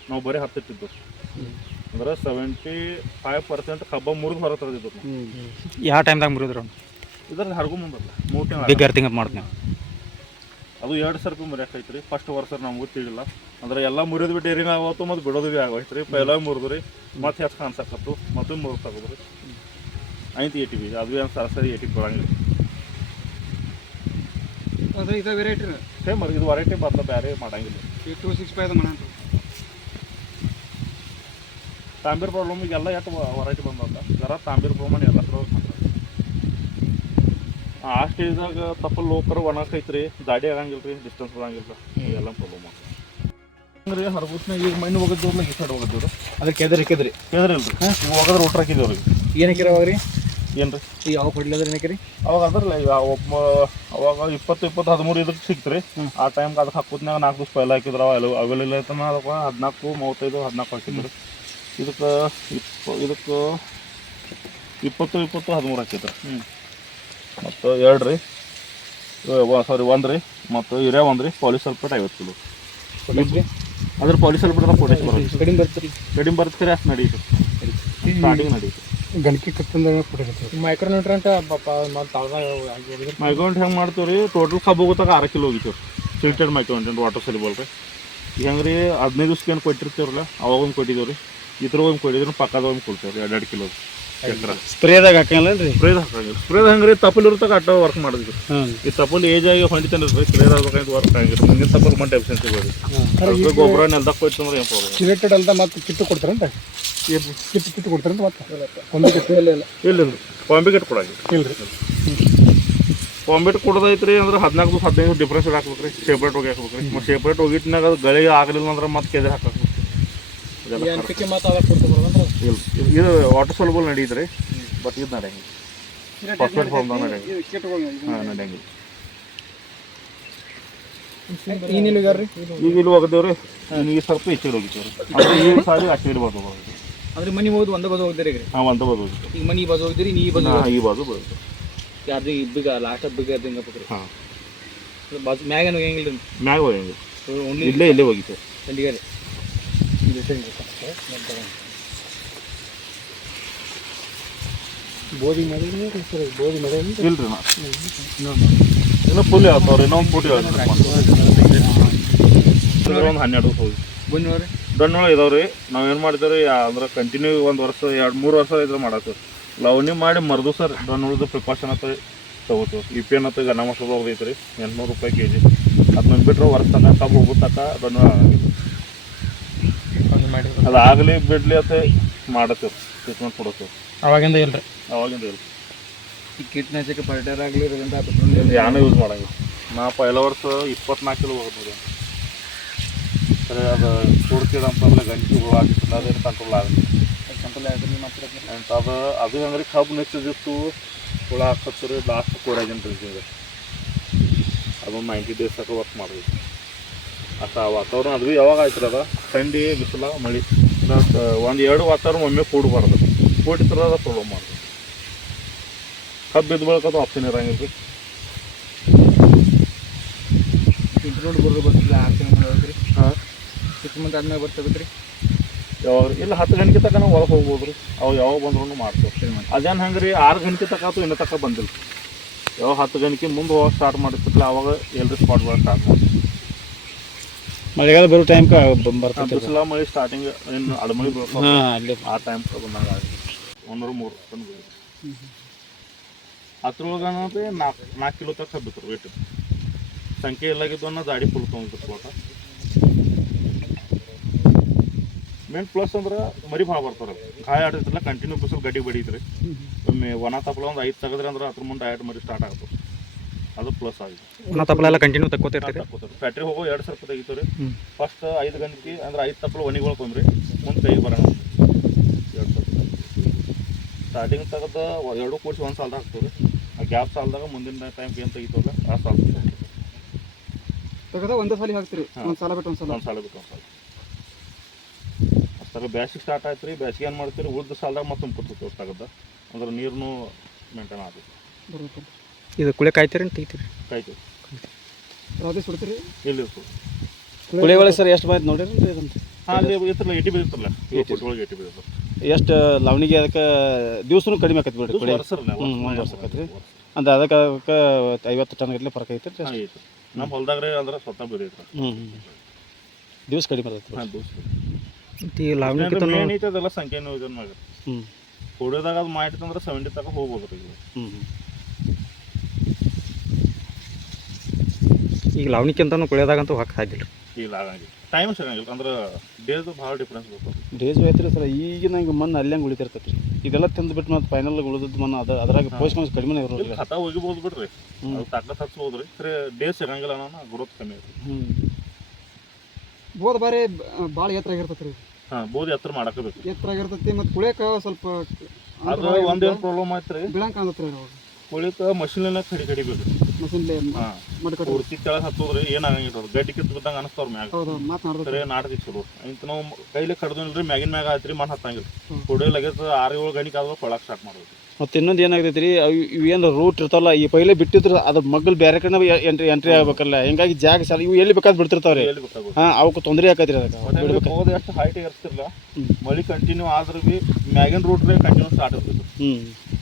ನಾವು ಬರೀ ಹತ್ತಿಟ್ಟಿದ್ದು ಅಂದ್ರೆ ಸೆವೆಂಟಿ ಫೈವ್ ಪರ್ಸೆಂಟ್ ಕಬ್ಬ ಮುರಿದು ಹೊರ ತರದಿದ್ದು. ಯಾವ ಟೈಮ್ದಾಗ ಮುರಿದ್ರು? ಇದ್ರಲ್ಲಿ ಹರಗು ಮುಂದಲ್ಲ ಮೂರು ಬಿಗ್ ಅರ್ಥಿಂಗ್ ಮಾಡ್ತೀನಿ. ಅದು ಎರಡು ಸರ್ತಿ ಮುರಿಯಾಕೈತೆ ರೀ ಫಸ್ಟ್ ವರ್ಷ ನಮಗೂ ತಿಳಿಲ್ಲ. ಅಂದ್ರೆ ಎಲ್ಲ ಮುರಿದು ಬಿಟ್ಟು ಏರಿನ ಆಗೋತು ಮತ್ತು ಬಿಡೋದು ಭೀ ಆಗೋಯ್ತು ರೀ ಪೈಲ ಮುರಿದು ರೀ ಮತ್ತೆ ಹೆಚ್ಚು ಕಾಣಿಸಕತ್ತು ಮತ್ತೆ ಮುರಿದು ತಗೋದು ರೀ. ಐತಿ ಏಟಿ ಬಿ ಅದು ಏನು ಸರಾಸರಿ ಏಟಿ ಬರಂಗಿಲ್ಲ ಅದು ಇದು ವೆರೈಟಿ ರೀ. ಸೇಮ್ ಇದು ವೆರೈಟಿ ಬರ್ತದೆ ಬೇರೆ ಮಾಡಂಗಿಲ್ಲ. ಈ ಟೂ ಸಿಕ್ಸ್ ಫೈವ್ ಮನ ತಾಂಬೀರ್ ಪ್ರಾಬ್ಲಮ್ ಈಗೆಲ್ಲ ಎಷ್ಟು ವರೈಟಿ ಬಂದದ. ಜರ ತಾಂಬೀರ್ ಪ್ರಮಾಣ ಎಲ್ಲ ಆ ಸ್ಟೇಜ್ದಾಗ ತಪ್ಪಲ್ ಲೋಕರ್ ರೀ ಗಾಡಿ ಆಗಂಗಿಲ್ಲ ರೀ ಡಿಸ್ಟೆನ್ಸ್ ಬರಂಗಿಲ್ಲ ಎಲ್ಲ ಪ್ರಾಬ್ಲಮ್ ಅಂದ್ರೆ ಹರಗುಸ್ನಾಗ ಈಗ ಮಣ್ಣು ಹೋಗಿದ್ದವ್ರನ್ನ ಈ ಸೈಡ್ ಹೋಗಿದ್ದವ್ರು ಅದಕ್ಕೆ ಎದ್ರಿ ಕೆದ್ರಿ ಕೇಳಿಲ್ರಿ ಹೋಗದ್ರ ಊಟ ಹಾಕಿದ್ದೇವ್ರಿ ಏನು ಹಾಕಿರಿ ಅವಾಗ ರೀ ಏನ್ರಿ? ಈ ಯಾವ ಕೊಡ್ಲಿಲ್ಲ ಏನಕ್ಕೆ ರೀ ಅವಾಗ ಅದ್ರಲ್ಲ ಈಗ ಒಬ್ಬ ಅವಾಗ ಇಪ್ಪತ್ತು ಇಪ್ಪತ್ತು ಹದಿಮೂರು ಇದಕ್ಕೆ ಸಿಕ್ತ್ರಿ ಆ ಟೈಮ್ಗೆ ಅದಕ್ಕೆ ಹಾಕೋದ್ನಾಗ ನಾಲ್ಕು ದಿವಸ ಪೈಲ ಹಾಕಿದ್ರು ಅವೆಲ್ಲ ಅವೆಲ್ಲ ಐತನ ಅದಕ್ಕೆ ಹದಿನಾಲ್ಕು ಮೂವತ್ತೈದು ಹದಿನಾಲ್ಕು ಹಾಕಿದ್ರು. ಇದಕ್ಕೆ ಇಪ್ಪ ಇದಕ್ಕೆ ಇಪ್ಪತ್ತು ಇಪ್ಪತ್ತು ಹದಿಮೂರು ಹಾಕಿದ್ರು ಹ್ಞೂ ಮತ್ತು ಎರಡು ರೀ. ಸಾರಿ ಒಂದು ರೀ. ಮತ್ತು ಇರೇ ಒಂದು ರೀ. ಪಾಲಿಸ್ ಸಲ್ಪೇಟ್ ಐವತ್ತು ಕಿಲೋ. ಅದ್ರ ಪಾಲಿಸ್ ಸಲ್ಫೇಟ್ ಪೊಟ್ಯಾಶ್ ಬರುತ್ತೆ ಕಡಿಮೆ ಬರ್ತೀರಿ? ಕಡಿಮೆ ಬರ್ತೀರಿ ಅಷ್ಟು ನಡೀತು. ಸ್ಟಾರ್ಟಿಂಗ್ ನಡೀತು. ಗಣಕಿ ಕತ್ತಂದ್ರೆ ಕೊಟ್ಟಿರ್ತೀವಿ ಮೈಕ್ರೋ ನ್ಯೂಟ್ರೆಂಟ್ ತಾಳ್ದಾಗ ಮೈಕೌಂಟ್ ಹೆಂಗೆ ಮಾಡ್ತೀವಿ ರೀ ಟೋಟಲ್ ಕಬ್ಬು ಹೋಗೋತಾಗ ಆರು ಕಿಲೋ ಹೋಗಿತ್ತು. ಸಿಲ್ಟೆಡ್ ಮೈಕೌಂಟ್ ವಾಟರ್ ಸೆಲಿಬಲ್ ರೀ. ಈಗ ಹೆಂಗೆ ರೀ ಹದಿನೈದು ದಿವ್ಸಕ್ಕೆ ಏನು ಕೊಟ್ಟಿರ್ತೀವ್ರಲ್ಲ ಅವಾಗ ಒಂದು ಕೊಟ್ಟಿದ್ದೇವೆ ರೀ ಇದ್ರ ಒಮ್ಮೆ ಕೊಡಿದ್ರು ಪಕ್ಕದ ಒಮ್ಮೆ ಕೊಡ್ತೇವೆ ರೀ ಎರಡು ಕಿಲೋ. ಎಕ್ರ ಸ್ಪ್ರೇದಾಗ ಹಾಕಂಗಿಲ್ಲ ರೀ ಸ್ಪ್ರೇದ್ ಹಾಕಂಗಿಲ್ಲ. ಸ್ಪ್ರೇದ್ ಹೆಂಗೆ ರೀ ತಪ್ಪಲ್ ಇರ್ತಾಗ ಅಟ್ಟ ವರ್ಕ್ ಮಾಡಿದ್ರು ಈ ತಪ್ಪಲ್ ಏಜ್ ಆಗಿ ರೀ ಕ್ಲಿಯರ್ ಆಗ್ಬೇಕಂತ ವರ್ಕ್ ಆಗಿಲ್ಲ ಮುಂದಿನ ತಪ್ಪಲ್ ಮಟ್ಟ ಎಫಿಷಿಯನ್ಸಿ ಬರೋದು ಗೊಬ್ಬರ ನೆಲ್ದಾಗ ಕೊಯ್ತು ಅಂದ್ರೆ ಏನು ಪ್ರಾಬ್ಲಮ್ ಸಿಲೆಕ್ಟೆಡ್ ಅಂತ ಮತ್ತೆ ಕಿತ್ತು ಕೊಡ್ತಾರಂತ ಏನು ಕಿತ್ತು ಕಿತ್ತು ಕೊಡ್ತಾರಂತ ಮತ್ತೆ? ಕಿತ್ತು. ಇಲ್ಲ ಇಲ್ಲ. ಇಲ್ಲ ಇಲ್ಲ. ಕಾಂಬಿಗೆಟ್ ಕೊಡಂಗಿಲ್ಲ. ಇಲ್ಲ ರೀ ಕಾಂಬಿಟ್ ಕೊಡೋದೈತ್ರಿ ಅಂದ್ರೆ ಹದಿನಾಲ್ಕು ಹದಿನೈದು ಡಿಫ್ರೆನ್ಸ್ ಹಾಕ್ಬೇಕು ರೀ ಸೆಪ್ರೇಟ್ ಹೋಗಿ ಹಾಕ್ಬೇಕು ರೀ ಮತ್ತು ಸೆಪ್ರೇಟ್ ಹೋಗಿಟ್ನಾಗ ಅದು ಗಳಿಗೆ ಆಗಲಿಲ್ಲ ಅಂದ್ರೆ ಮತ್ತೆ ಕೆದೆ ಹಾಕಬೇಕು. ಇದು- ವಾಟರ್ ಸೋಲ್ಬಲ್ ನಡೀದ್ರಿ ಬಟ್ ಇದು ನಡೆಯಂಗಿಲ್ಲ. Phosphate form ನಡೆಯಂಗಿಲ್ಲ. ನಡೆಯಂಗಿಲ್ಲ. ಈಗ ಇಲ್ಲಿ ಹೋಗಿದ್ದೇವ್ರಿ ನೀರು ಸ್ವಲ್ಪ ಹೆಚ್ಚಿಗೆ ಹೋಗಿದ್ದೇವ್ರಿ ಅಂದ್ರೆ ಈ ಸಾರಿ ಅಚ್ಚಿಗೆ ಬಾಜು ಹೋಗಿದ್ವಿ ಅಂದ್ರೆ ಮನಿ ಹೋಗೋದು ಒಂದೇ ಬದು ರೀ ಈಗ ಹಾಂ ಒಂದು ಬಾಜು ಹೋಗಿದ್ವಿ ಈಗ ಮನಿ ಬದು ಹೋಗಿದ್ರಿ ನೀ ಬದು ಹಾಂ ಈ ಬಾಜು ಬರೋದು ಯಾರ್ದು ಬಿಗ ಲಾಸ್ಟ್ ಬಿಗ ಹಿಂಗೆ ಹಾಕ್ಬೇಕ್ರಿ ಹಾಂ. ಬಾಜು ಮ್ಯಾಗ ಹೋಗಂಗಿಲ್ಲ ಮ್ಯಾಗ ಹೋಗಂಗಿಲ್ಲ ಇಲ್ಲೇ ಇಲ್ಲೇ ಹೋಗಿ ಬೋಧಿ ಬೋದಿ ಮಾಡಿ ಸರ್ ಬೋದಿ ಮಾಡಿ ಇಲ್ರಿ ನಾ ಇನ್ನೂ ಪುಲಿ ಆಗ್ತಾವ್ರಿ ಇನ್ನೊಂದು ಫುಟ್ ಒಂದು ಹನ್ನೆರಡು ಹೋಗಿ ನೋಡ್ರಿ ದಣ್ಣೊಳಗೆ ಇದಾವ್ರಿ. ನಾವು ಏನು ಮಾಡಿದ್ರಿ ಅಂದ್ರೆ ಕಂಟಿನ್ಯೂ ಒಂದು ವರ್ಷ ಎರಡು ಮೂರು ವರ್ಷ ಇದ್ರೆ ಮಾಡತ್ತೀವಿ ಲವಣಿ ಮಾಡಿ ಮರದು ಸರ್ ದಣ್ಣುಳದ ಪ್ರಿಕಾಷನ್ ಅಂತ ತಗೋತೀವಿ. ಇ ಪಿ ಎನ್ ಅಂತ ಗನ ಮಸಾಲ ಐತ್ರಿ. ಎಂಟ್ನೂರು ರೂಪಾಯಿ ಕೆ ಜಿ ಅದನ್ನ ಬಿಟ್ಟರೆ ವರ್ಷ ತನಕ ಕಬ್ಬು ಹೋಗೋ ದಣ್ಣ ಮಾಡಿ ಅದು ಆಗಲಿ ಬಿಡ್ಲಿ ಅಂತ ಮಾಡತ್ತೀವಿ ಟ್ರೀಟ್ಮೆಂಟ್ ಕೊಡತ್ತೀವಿ ಅವಾಗಿಂದ ಇಲ್ರಿ ಅವಾಗಿಂದ ಇಲ್ಲ ಈ ಕೀಟನಾಶಕ ಫರ್ಟೈಸರ್ ಆಗಲಿ ಇರೋದಂತ ಪೆಟ್ರೋಲ್ ಯಾನೂ ಯೂಸ್ ಮಾಡಂಗಿಲ್ಲ. ನಾ ಪೈಲ ವರ್ಷ ಇಪ್ಪತ್ನಾಲ್ಕು ಕಿಲೋ ಹೋಗ್ಬೋದು ಸರಿ ಅದು ಕುಡ್ತಿದ ಅಂತಂದ್ರೆ ಗಂಟು ಹುಳು ಆಗಿತ್ತು ಅದೇನು ಕಂಟ್ರೋಲ್ ಆಗುತ್ತೆ ಮಾತ್ರ ಅಂತ ಅದು ಅದು ಹಂಗ್ರಿ ಕಬ್ಬು ನೆಚ್ಚಿದಿತ್ತು ಹುಳ ಹಾಕತ್ರಿ ಲಾಸ್ಟ್ ಕೋಡಾಗಿನ ಡ್ರಿಂಕಿಂಗ್ ಅದೊಂದು ನೈಂಟಿ ಡೇಸ್ ತನಕ ವರ್ಕ್ ಮಾಡಬೇಕು ಅಷ್ಟು ವಾತಾವರಣ ಅದು ಯಾವಾಗ ಆಯ್ತು ಅದ? ಥಂಡಿ ಬಿಸಿಲ ಮಳೆ. ಒಂದು ಎರಡು ವಾತಾವರಣ ಒಮ್ಮೆ ಕೂಡಬಾರ್ದು ಕೂಡಿತ್ರ ಅದ ಪ್ರಾಬ್ಲಮ್ ಮಾಡ್ದು ಕಬ್ಬು ಬಿದ್ದು ಬೆಳ್ಕೋದು ಆಪ್ಷನ್ ಇರಂಗಿಲ್ಲ ರೀ ಇಂಟ್ರೋಡ್ ಬರೋದು ಬರ್ತಿಲ್ಲ ಆರು ತಿಂಗಳು ರೀ ಹಾಂ. ಸಿಕ್ಸ್ ಮಂತ್ ಆದ್ಮೇಲೆ ಬರ್ತಬೇಕ್ರಿ ಯಾವಾಗ ಇಲ್ಲ ಹತ್ತು ಗಂಟೆ ತನಕ ನಾವು ಒಳಗೆ ಹೋಗ್ಬೋದು ರೀ ಅವು ಯಾವಾಗ ಬಂದ್ರೂ ಮಾಡ್ತೇವೆ. ಅದೇನು ಹಂಗೆ ರೀ ಆರು ಗಂಟೆ ತನಕ ಆತು ಇನ್ನೂ ತನಕ ಬಂದಿಲ್ಲ ಯಾವಾಗ ಹತ್ತು ಗಂಟೆ ಮುಂದೆ ಹೋಗಿ ಸ್ಟಾರ್ಟ್ ಮಾಡಿರ್ತಿಲ್ಲ ಅವಾಗ ಎಲ್ರಿ ಸ್ಪಾಟ್ ಸ್ಟಾರ್ಟ್ ಮಾಡಿ ಮಳೆಗಾಲ ಬರೋ ಟೈಮ್ ಕ ಬಿಸಿಲ ಮಳೆ ಸ್ಟಾರ್ಟಿಂಗ್ ಏನು ಅಡಮಳಿ ಬೀಳ್ತಾವ ಹಾಂ ಅಲ್ಲಿ. ಆ ಟೈಮ್ ಬಂದಂಗೆ ಒಂದೂರು ಮೂರು ಟನ್ ಅದ್ರೊಳಗೆ ನಾಲ್ಕು ನಾಲ್ಕು ಕಿಲೋ ತನಕ ಹಬ್ಬಿತ್ತು ವೇಟ್ ಸಂಖ್ಯೆ ಇಲ್ಲಾಗಿದ್ದು ಅನ್ನೋ ದಾಡಿ ಫುಲ್ ತೊಗೊಂಡಿತ್ತು ತೋಟ ಮೇನ್ ಪ್ಲಸ್ ಅಂದ್ರೆ ಮರಿ ಭಾಳ ಬರ್ತಾರೆ ಕಾಯಿ ಆಡಿರ್ತಿಲ್ಲ ಕಂಟಿನ್ಯೂ ಬಿಸಿಲು ಗಡ್ಡಿ ಬಡೀತ್ರಿ. ಒಮ್ಮೆ ಒಣ ತಪ್ಪಲ ಒಂದು ಐದು ತೆಗೆದ್ರೆ ಅಂದ್ರೆ ಅದ್ರ ಮುಂದೆ ಐದು ಮರಿ ಸ್ಟಾರ್ಟ್ ಆಗುತ್ತೆ. ಅದು ಪ್ಲಸ್ ಆಗಿದೆ. ನಾ ತಪ್ಪಲ ಎಲ್ಲ ಕಂಟಿನ್ಯೂ ತಕ್ಕೋತಿರ್ತೀರಿ ಫ್ಯಾಕ್ಟ್ರಿ ಹೋಗೋ ಎರಡು ಸಾವಿರ ರೂಪಾಯಿ ತೆಗಿತೀವಿ ರೀ ಫಸ್ಟ್ ಐದು ಗಂಟೆಗೆ ಅಂದ್ರೆ ಐದು ತಪ್ಪಲು ಒಣಿಗಳು ರೀ ಮುಂದೆ ಕೈಗೆ ಬರೋಣ ಎರಡು ಸಾವಿರ ಸ್ಟಾರ್ಟಿಂಗ್ ತೆಗೆದ ಎರಡು ಕೋರ್ಸ್ ಒಂದು ಸಾಲದಾಗ ಹಾಕ್ತೀವಿ ಆ ಗ್ಯಾಪ್ ಸಾಲದಾಗ ಮುಂದಿನ ಟೈಮ್ ಏನು ತೆಗಿತಾವಲ್ಲ ಆ ಸಾಲ. ತೆಗೆದ ಒಂದೇ ಸಾಲಿ ಹಾಕ್ತೀರಿ. ಒಂದು ಸಾಲ ಬಿಟ್ಟು ಒಂದ್ ಸಲ. ಒಂದು ಸಾಲ ಬಿಟ್ಟು ಒಂದು ಸಾಲ. ಅಷ್ಟಾಗ ಬ್ಯಾಸಿಗೆ ಸ್ಟಾರ್ಟ್ ಆಯ್ತು ರೀ ಬ್ಯಾಸಿಗೆ ಏನು ಮಾಡ್ತೀರಿ? ಉಳ್ದ ಸಾಲದಾಗ ಮತ್ತೆ ತುಂಬ್ಕೊತೀವಿ ತೋರಿಸ್ತಾಗದ ಅಂದ್ರೆ ನೀರನ್ನು ಮೇಂಟೈನ್ ಆಗುತ್ತೆ ಬರುತ್ತೆ. ಇದು ಕುಳೆ ಕಾಯ್ತೀರೇನು ತೆಗಿತೀರಿ ಕಾಯ್ತೀವಿ. ರಾತ್ರಿ ಸುಡ್ತೀರಿ? ಕುಳಿ ಒಳಗೆ ಸರ್ ಎಷ್ಟು ಬಂತು ನೋಡಿರಿ ಇದಂತ ಹಾಂ ಅಲ್ಲಿ ಇರ್ತಿರಲ್ಲ ಎಟಿ ಬೀಳ್ತಿರಲ್ಲ ಏಳು ಒಳಗೆ ಎಷ್ಟು ಲವಣಿಗೆ ಅದಕ್ಕೆ ದಿವ್ಸನೂ ಕಡಿಮೆ ಆಕೈತಿ ಬಿಡ್ರಿ ಕುಳೆ. ಹ್ಞೂ ಒಂದು ವರ್ಷ ಆಕೈತಿ ರೀ ಅಂದ್ರೆ ಅದಕ್ಕೆ ಅದಕ್ಕೆ ಐವತ್ತು ಟನ್ ಗಟ್ಟಲೆ ಫರಕ್ ಐತಿ ರೀ ನಮ್ಮ ಹೊಲ್ದಾಗ ರೀ ಅಂದ್ರೆ ಸ್ವತಃ ಬೆಳೀತಾರೆ ಹ್ಞೂ ದಿವ್ಸ ಕಡಿಮೆ ಆಗತ್ತೆ ಹಾಂ ದಿವಸ ಈ ಲಾವಣಿಕಿತ ಏನೈತೆ ಅದೆಲ್ಲ ಸಂಖ್ಯೆನೂ ಇದನ್ನ ಮಾಡಿ ಹ್ಞೂ ಹೊಡೆದಾಗ ಅದು ಮಾಡಿತ್ತಂದ್ರೆ ಸೆವೆಂಟಿ ತನಕ ಹೋಗ್ಬೋದು ರೀ. ಇದು. ಹ್ಞೂ ಈಗ ಲಾವಣಿಕಿಂತನೂ ಕುಳಿಯೋದಾಗಂತೂ ಹಾಕಿ ಸಾಧ್ಯಲ್ಲ ಇಲ್ಲ ಆಗಂಗಿಲ್ಲ ಟೈಮ್ ಸಿಗಂಗಿಲ್ಲ ಅಂದ್ರೆ ಡೇದು ಭಾಳ ಡಿಫ್ರೆನ್ಸ್ ಬರ್ತದೆ ಡೇಸ್ ಐತ್ರಿ ಸರ್ ಈಗಿನ ಈಗ ಮಣ್ಣು ಅಲ್ಲಂಗೆ ಉಳಿತಿರ್ತೈತಿ ರೀ ಇದೆಲ್ಲ ತಿಂದು ಬಿಟ್ಟು ಮತ್ತೆ ಫೈನಲ್ ಉಳಿದದ್ದು ಮಣ್ಣು ಅದ ಅದ್ರಾಗ ಪೋಷಕಾಂಶ ಕಡಿಮೆ ಇರೋದು ಇರೋಲ್ಲ ಖತ ಹೋಗಿಬೋದು ಬಿಡ್ರಿ. ತಾಕತ್ ಹಚ್ಬೋದು ರೀ ಖರೆ ಡೇ ಸಿಗಂಗಿಲ್ಲ ಅನ್ನೋ ಗ್ರೋತ್ ಕಮ್ಮಿ ಐತಿ ಹ್ಞೂ ಬೋದ್ ಬಾರಿ ಭಾಳ ಎತ್ತರ ಆಗಿರ್ತೈತಿ ರೀ ಹಾಂ ಬೋದು ಎತ್ತರ ಮಾಡಕ್ಕೆ ಬೇಕು. ಎತ್ತರ ಆಗಿರ್ತೈತಿ ಮತ್ತು ಕುಳಿಯಕ ಸ್ವಲ್ಪ ಅದು ಒಂದೇನು ಪ್ರಾಬ್ಲಮ್ ಆಯ್ತು ರೀ ಬಿಳಂಕ ಕಾಣತ್ತೆ ರೀ ಅವಾಗ ಕುಳಿತ ಮಷಿನ್ಲೆಲ್ಲ ಕಡಿ ಕಡಿ ಬೇಕು. ಮಷಿನ್ಲೆ ಮಡ್ಕಟ್ಟಿ ಪೂರ್ತಿ ಕೆಳಗೆ ಹತ್ತೋದ್ರಿ ಏನಾಗಂಗಿಲ್ಲ ಗಡ್ಡಿ ಕಿತ್ತು ಬಿದ್ದಂಗೆ ಅನಿಸ್ತವ್ರ ಮ್ಯಾಗ. ಹೌದು ಮಾತನಾಡ್ತಾರೆ ಸರಿ ನಾಟಕ ಚಲೋ ಇಂತ ನಾವು ಕೈಲಿ ಕಡ್ದಿಲ್ರಿ ಮ್ಯಾಗಿನ ಮ್ಯಾಗ ಆಯ್ತು ರೀ ಮಣ್ಣು ಹತ್ತಂಗಿಲ್ಲ. ಕುಡಿಯೋ ಲಗೇಜ್ ಆರು ಏಳು ಗಂಟೆಗೆ ಆದ್ರೂ ಕೊಳಕ್ಕೆ ಸ್ಟಾರ್ಟ್ ಮಾಡೋದು ಮತ್ತು ಇನ್ನೊಂದು ಏನಾಗೈತಿ ರೀ ಅವು ಇವೇನು ರೂಟ್ ಇರ್ತಾವಲ್ಲ ಈ ಪೈಲೆ ಬಿಟ್ಟಿದ್ರೆ ಅದು ಮಗ್ಗಲ್ ಬೇರೆ ಕಡೆ ಎಂಟ್ರಿ ಎಂಟ್ರಿ ಆಗ್ಬೇಕಲ್ಲ. ಹಿಂಗಾಗಿ ಜಾಗ ಸರ್ ಇವು ಎಲ್ಲಿ ಬೇಕಾದ್ ಬಿಡ್ತಿರ್ತಾವ್ರಿ. ಹಾಂ ಅವಕ್ಕೆ ತೊಂದರೆ ಆಕತ್ರಿ ಅದಕ್ಕೆ ಬಿಡ್ಬೇಕು ಹೋದ ಎಷ್ಟು ಹೈಟ್ ಇರ್ತಿಲ್ಲ. ಮಳಿ ಕಂಟಿನ್ಯೂ ಆದ್ರೂ ಬಿ ಮ್ಯಾಗಿನ ರೂಟ್ ಕಂಟಿನ್ಯೂ ಸ್ಟಾರ್ಟ್ ಇರ್ತೈತಿ. ಹ್ಞೂ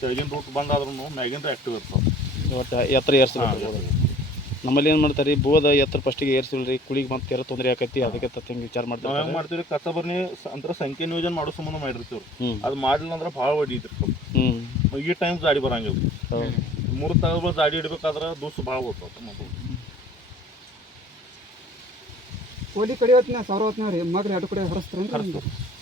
ಕೆಳಗಿನ ರೂಟ್ ಬಂದಾದ್ರೂ ಮ್ಯಾಗಿನ ಆಕ್ಟಿವ್ ಇರ್ತಾವೆ. ಒಟ್ಟು ಎತ್ತರ ಏರ್ಸಿ ನಮ್ಮಲ್ಲಿ ಏನು ಮಾಡ್ತಾರೆ ರೀ ಬೋದ ಎತ್ತರ ಫಸ್ಟಿಗೆ ಏರ್ಸಿಲ್ಲ ರೀ ಕುಳಿಗೆ ಮತ್ತೆ ಎರ ತೊಂದರೆ ಆಕೈತಿ ಅದಕ್ಕೆ ತತ್ತಂಗೆ ವಿಚಾರ ನಾವ್ ಮಾಡ್ತಾರೆ ಮಾಡ್ತೀವಿ ಮಾಡ್ತೀವಿ ಕಸಬರ್ನಿ ಅಂದ್ರೆ ಸಂಖ್ಯೆ ನಿಯೋಜನೆ ಮಾಡೋ ಸಂಬಂಧ ಮಾಡಿರ್ತೀವಿ ಅದು ಮಾಡಿಲ್ಲ ಅಂದ್ರೆ ಭಾಳ ಹೊಡಿತಿರ್ ಹ್ಞೂ ಈ ಟೈಮ್ ಗಾಡಿ ಬರಂಗಿಲ್ಲ. ಮೂರು ತಾಸು ಗಾಡಿ ಇಡ್ಬೇಕಾದ್ರೆ ದೂಸು ಭಾಳ ಹೋಗ್ತಾವ ಕೋಲಿ ಕಡೆ ಹೊತ್ತಿನ ಸಾವಿರ ಹೊತ್ತಿನ ರೀ ಮಗ್ರಿ ಎರಡು ಕಡೆ ಹೊರಸ್ತಾರೆ.